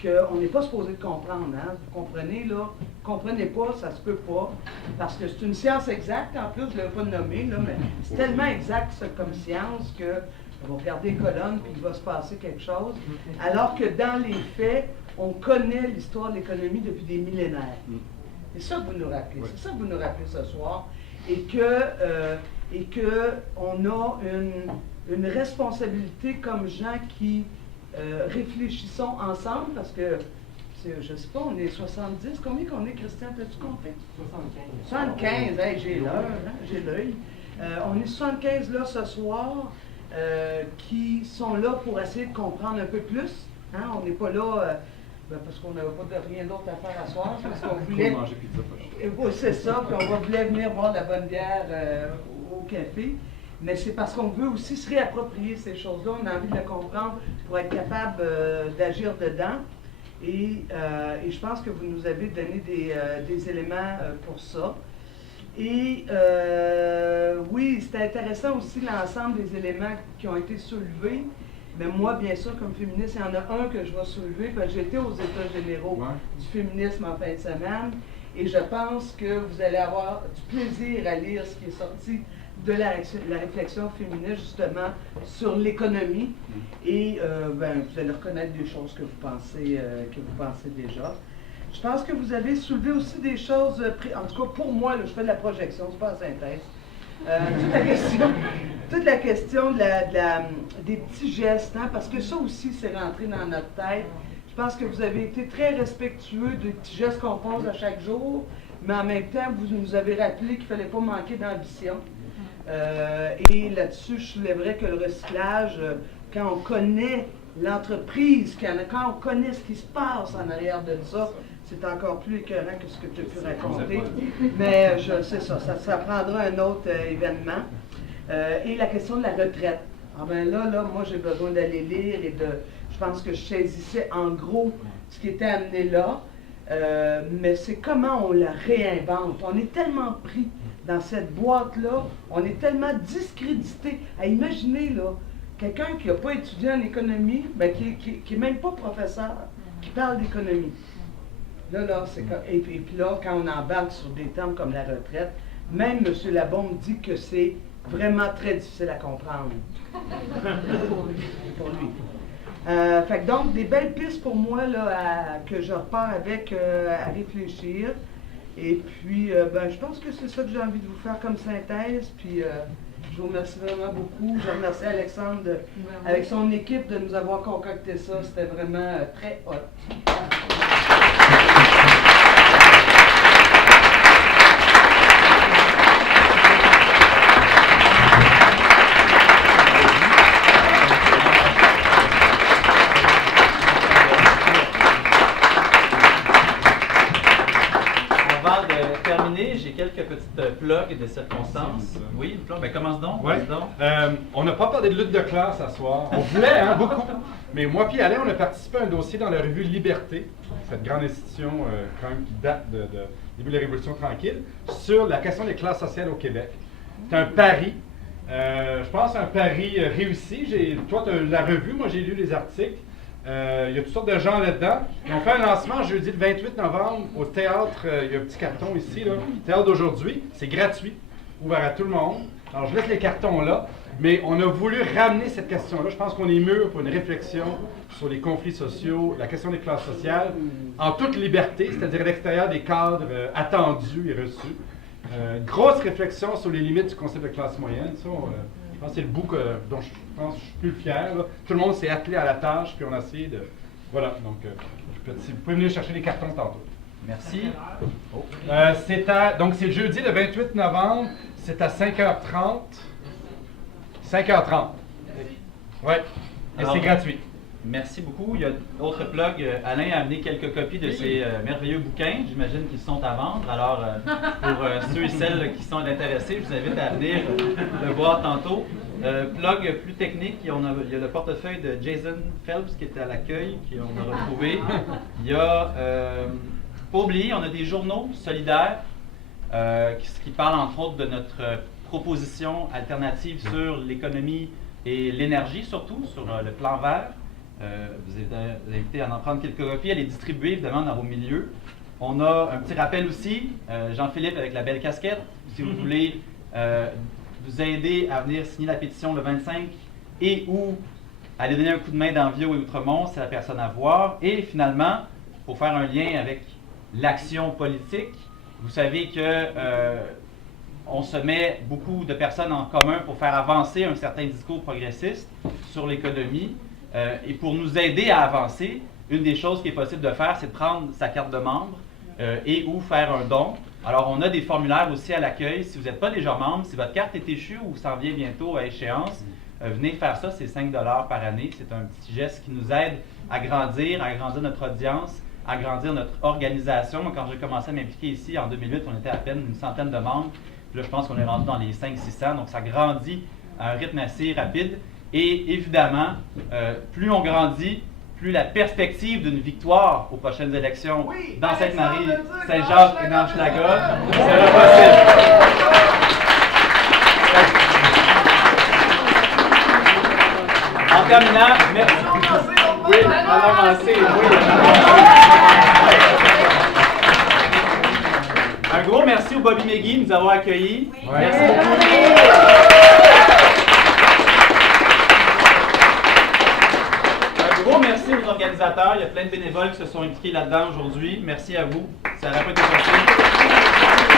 qu'on n'est pas supposé de comprendre, hein? Vous comprenez, là? Comprenez pas, ça se peut pas, parce que c'est une science exacte, en plus, je ne l'ai pas nommé, là, mais c'est tellement exact ça, comme science que on va regarder les colonnes puis il va se passer quelque chose, alors que dans les faits, on connaît l'histoire de l'économie depuis des millénaires. C'est ça que vous nous rappelez, c'est ça que vous nous rappelez ce soir, et que on a une responsabilité comme gens qui réfléchissons ensemble, parce que, je ne sais pas, on est 70, combien qu'on est, Christian, t'as-tu compté? 75, hey, j'ai l'heure, hein, j'ai l'œil. On est 75 là ce soir, qui sont là pour essayer de comprendre un peu plus. Hein? On n'est pas là parce qu'on n'avait pas rien d'autre à faire à soir, parce qu'on voulait... manger pizza pochette. Oui, c'est ça, puis on voulait venir boire de la bonne bière au café. Mais c'est parce qu'on veut aussi se réapproprier ces choses-là. On a envie de le comprendre pour être capable d'agir dedans. Et je pense que vous nous avez donné des éléments pour ça. Et oui, c'était intéressant aussi l'ensemble des éléments qui ont été soulevés. Mais moi, bien sûr, comme féministe, il y en a un que je vais soulever, parce que j'étais aux États généraux du féminisme en fin de semaine. Et je pense que vous allez avoir du plaisir à lire ce qui est sorti de la réflexion féministe justement sur l'économie. Et vous allez reconnaître des choses que vous pensez déjà. Je pense que vous avez soulevé aussi des choses, en tout cas pour moi, là, je fais de la projection, c'est pas la synthèse. Toute la question des petits gestes, hein, parce que ça aussi, c'est rentré dans notre tête. Je pense que vous avez été très respectueux des petits gestes qu'on pose à chaque jour, mais en même temps, vous nous avez rappelé qu'il ne fallait pas manquer d'ambition. Et là-dessus, je soulèverais que le recyclage, quand on connaît l'entreprise, quand on connaît ce qui se passe en arrière de ça, c'est encore plus écœurant que ce que tu as pu raconter. Mais c'est ça prendra un autre événement. Et la question de la retraite. Ah ben là, moi j'ai besoin d'aller lire et je pense que je saisissais en gros ce qui était amené là. Mais c'est comment on la réinvente. On est tellement pris dans cette boîte-là, on est tellement discrédité. À imaginer, là, quelqu'un qui n'a pas étudié en économie, ben, qui n'est même pas professeur, qui parle d'économie. Là, c'est comme, et puis là, quand on embarque sur des termes comme la retraite, même M. Labombe dit que c'est vraiment très difficile à comprendre. Pour lui. Fait que donc, des belles pistes pour moi là, que je repars avec à réfléchir. Et puis, je pense que c'est ça que j'ai envie de vous faire comme synthèse. Puis, je vous remercie vraiment beaucoup. Je remercie Alexandre avec son équipe de nous avoir concocté ça. C'était vraiment très hot. J'ai quelques petites plugs de circonstances. Oui, une plug. Ben, commence donc. Ouais. On n'a pas parlé de lutte de classe à soir. On voulait, hein, beaucoup. Mais moi puis Alain, on a participé à un dossier dans la revue Liberté, cette grande institution quand même qui date de début de la Révolution tranquille, sur la question des classes sociales au Québec. C'est un pari. Je pense un pari réussi. Toi, tu as la revue, moi j'ai lu les articles. Il y a toutes sortes de gens là-dedans. On fait un lancement jeudi le 28 novembre au théâtre. Il y a un petit carton ici, là. Théâtre d'aujourd'hui. C'est gratuit, ouvert à tout le monde. Alors, je laisse les cartons là. Mais on a voulu ramener cette question-là. Je pense qu'on est mûr pour une réflexion sur les conflits sociaux, la question des classes sociales, en toute liberté, c'est-à-dire à l'extérieur des cadres attendus et reçus. Grosse réflexion sur les limites du concept de classe moyenne. Ça, je pense que c'est le bout dont je pense que je suis plus fier. Là. Tout le monde s'est attelé à la tâche, puis on a essayé de... Voilà, donc vous pouvez venir chercher les cartons tantôt. Merci. Donc c'est le jeudi le 28 novembre, c'est à 5h30. 5h30. Oui, et c'est gratuit. Merci beaucoup. Il y a d'autres plugs. Alain a amené quelques copies de ses merveilleux bouquins. J'imagine qu'ils sont à vendre. Alors, pour ceux et celles qui sont intéressés, je vous invite à venir le voir tantôt. Plug plus technique, il y a le portefeuille de Jason Phelps qui était à l'accueil, qu'on a retrouvé. Il y a, pas oublier, on a des journaux solidaires qui parlent entre autres de notre proposition alternative sur l'économie et l'énergie, surtout sur le plan vert. Vous êtes invités à en prendre quelques copies. Elle est distribuée évidemment dans vos milieux. On a un petit rappel aussi, Jean-Philippe avec la belle casquette, si vous voulez vous aider à venir signer la pétition le 25 et ou aller donner un coup de main dans Viau et Outremont, c'est la personne à voir. Et finalement, pour faire un lien avec l'action politique, vous savez que on se met beaucoup de personnes en commun pour faire avancer un certain discours progressiste sur l'économie. Et pour nous aider à avancer, une des choses qui est possible de faire, c'est de prendre sa carte de membre et ou faire un don. Alors, on a des formulaires aussi à l'accueil. Si vous n'êtes pas déjà membre, si votre carte est échue ou s'en vient bientôt à échéance, venez faire ça, c'est 5 $ par année. C'est un petit geste qui nous aide à grandir notre audience, à grandir notre organisation. Moi, quand j'ai commencé à m'impliquer ici en 2008, on était à peine une centaine de membres. Puis là, je pense qu'on est rendu dans les 500-600, donc ça grandit à un rythme assez rapide. Et évidemment, plus on grandit, plus la perspective d'une victoire aux prochaines élections dans Sainte-Marie, Saint-Jacques et dans Hochelaga sera possible. En terminant, merci. Oui, on a lancé, oui. Un gros merci au Bobby McGee de nous avoir accueillis. Merci Ouais. beaucoup. Un gros merci aux organisateurs. Il y a plein de bénévoles qui se sont impliqués là-dedans aujourd'hui. Merci à vous. Ça n'aurait pas été possible.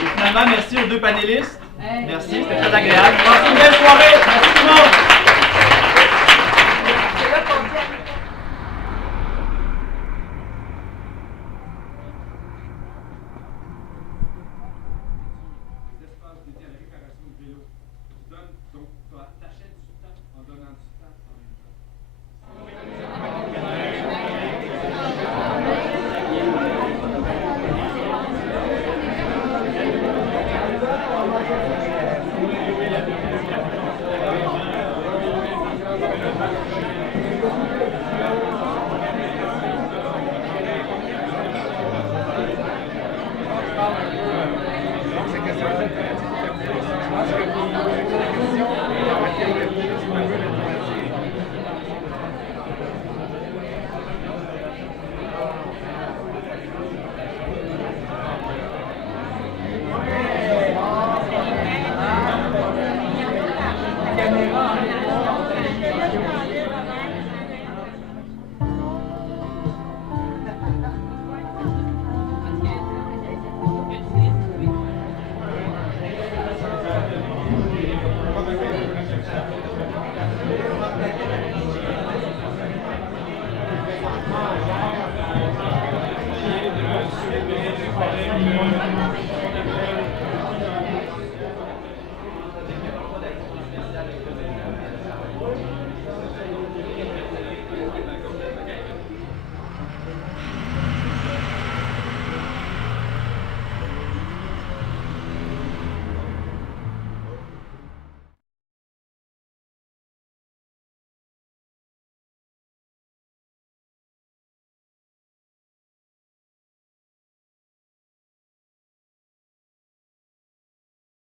Et finalement, merci aux deux panélistes. Merci, c'était très agréable. Passez une belle soirée. Merci tout le monde. Les espaces dédiés à la réparation de vélos. Tu donnes, donc tu achètes du temps en donnant du temps en même temps. Thank you.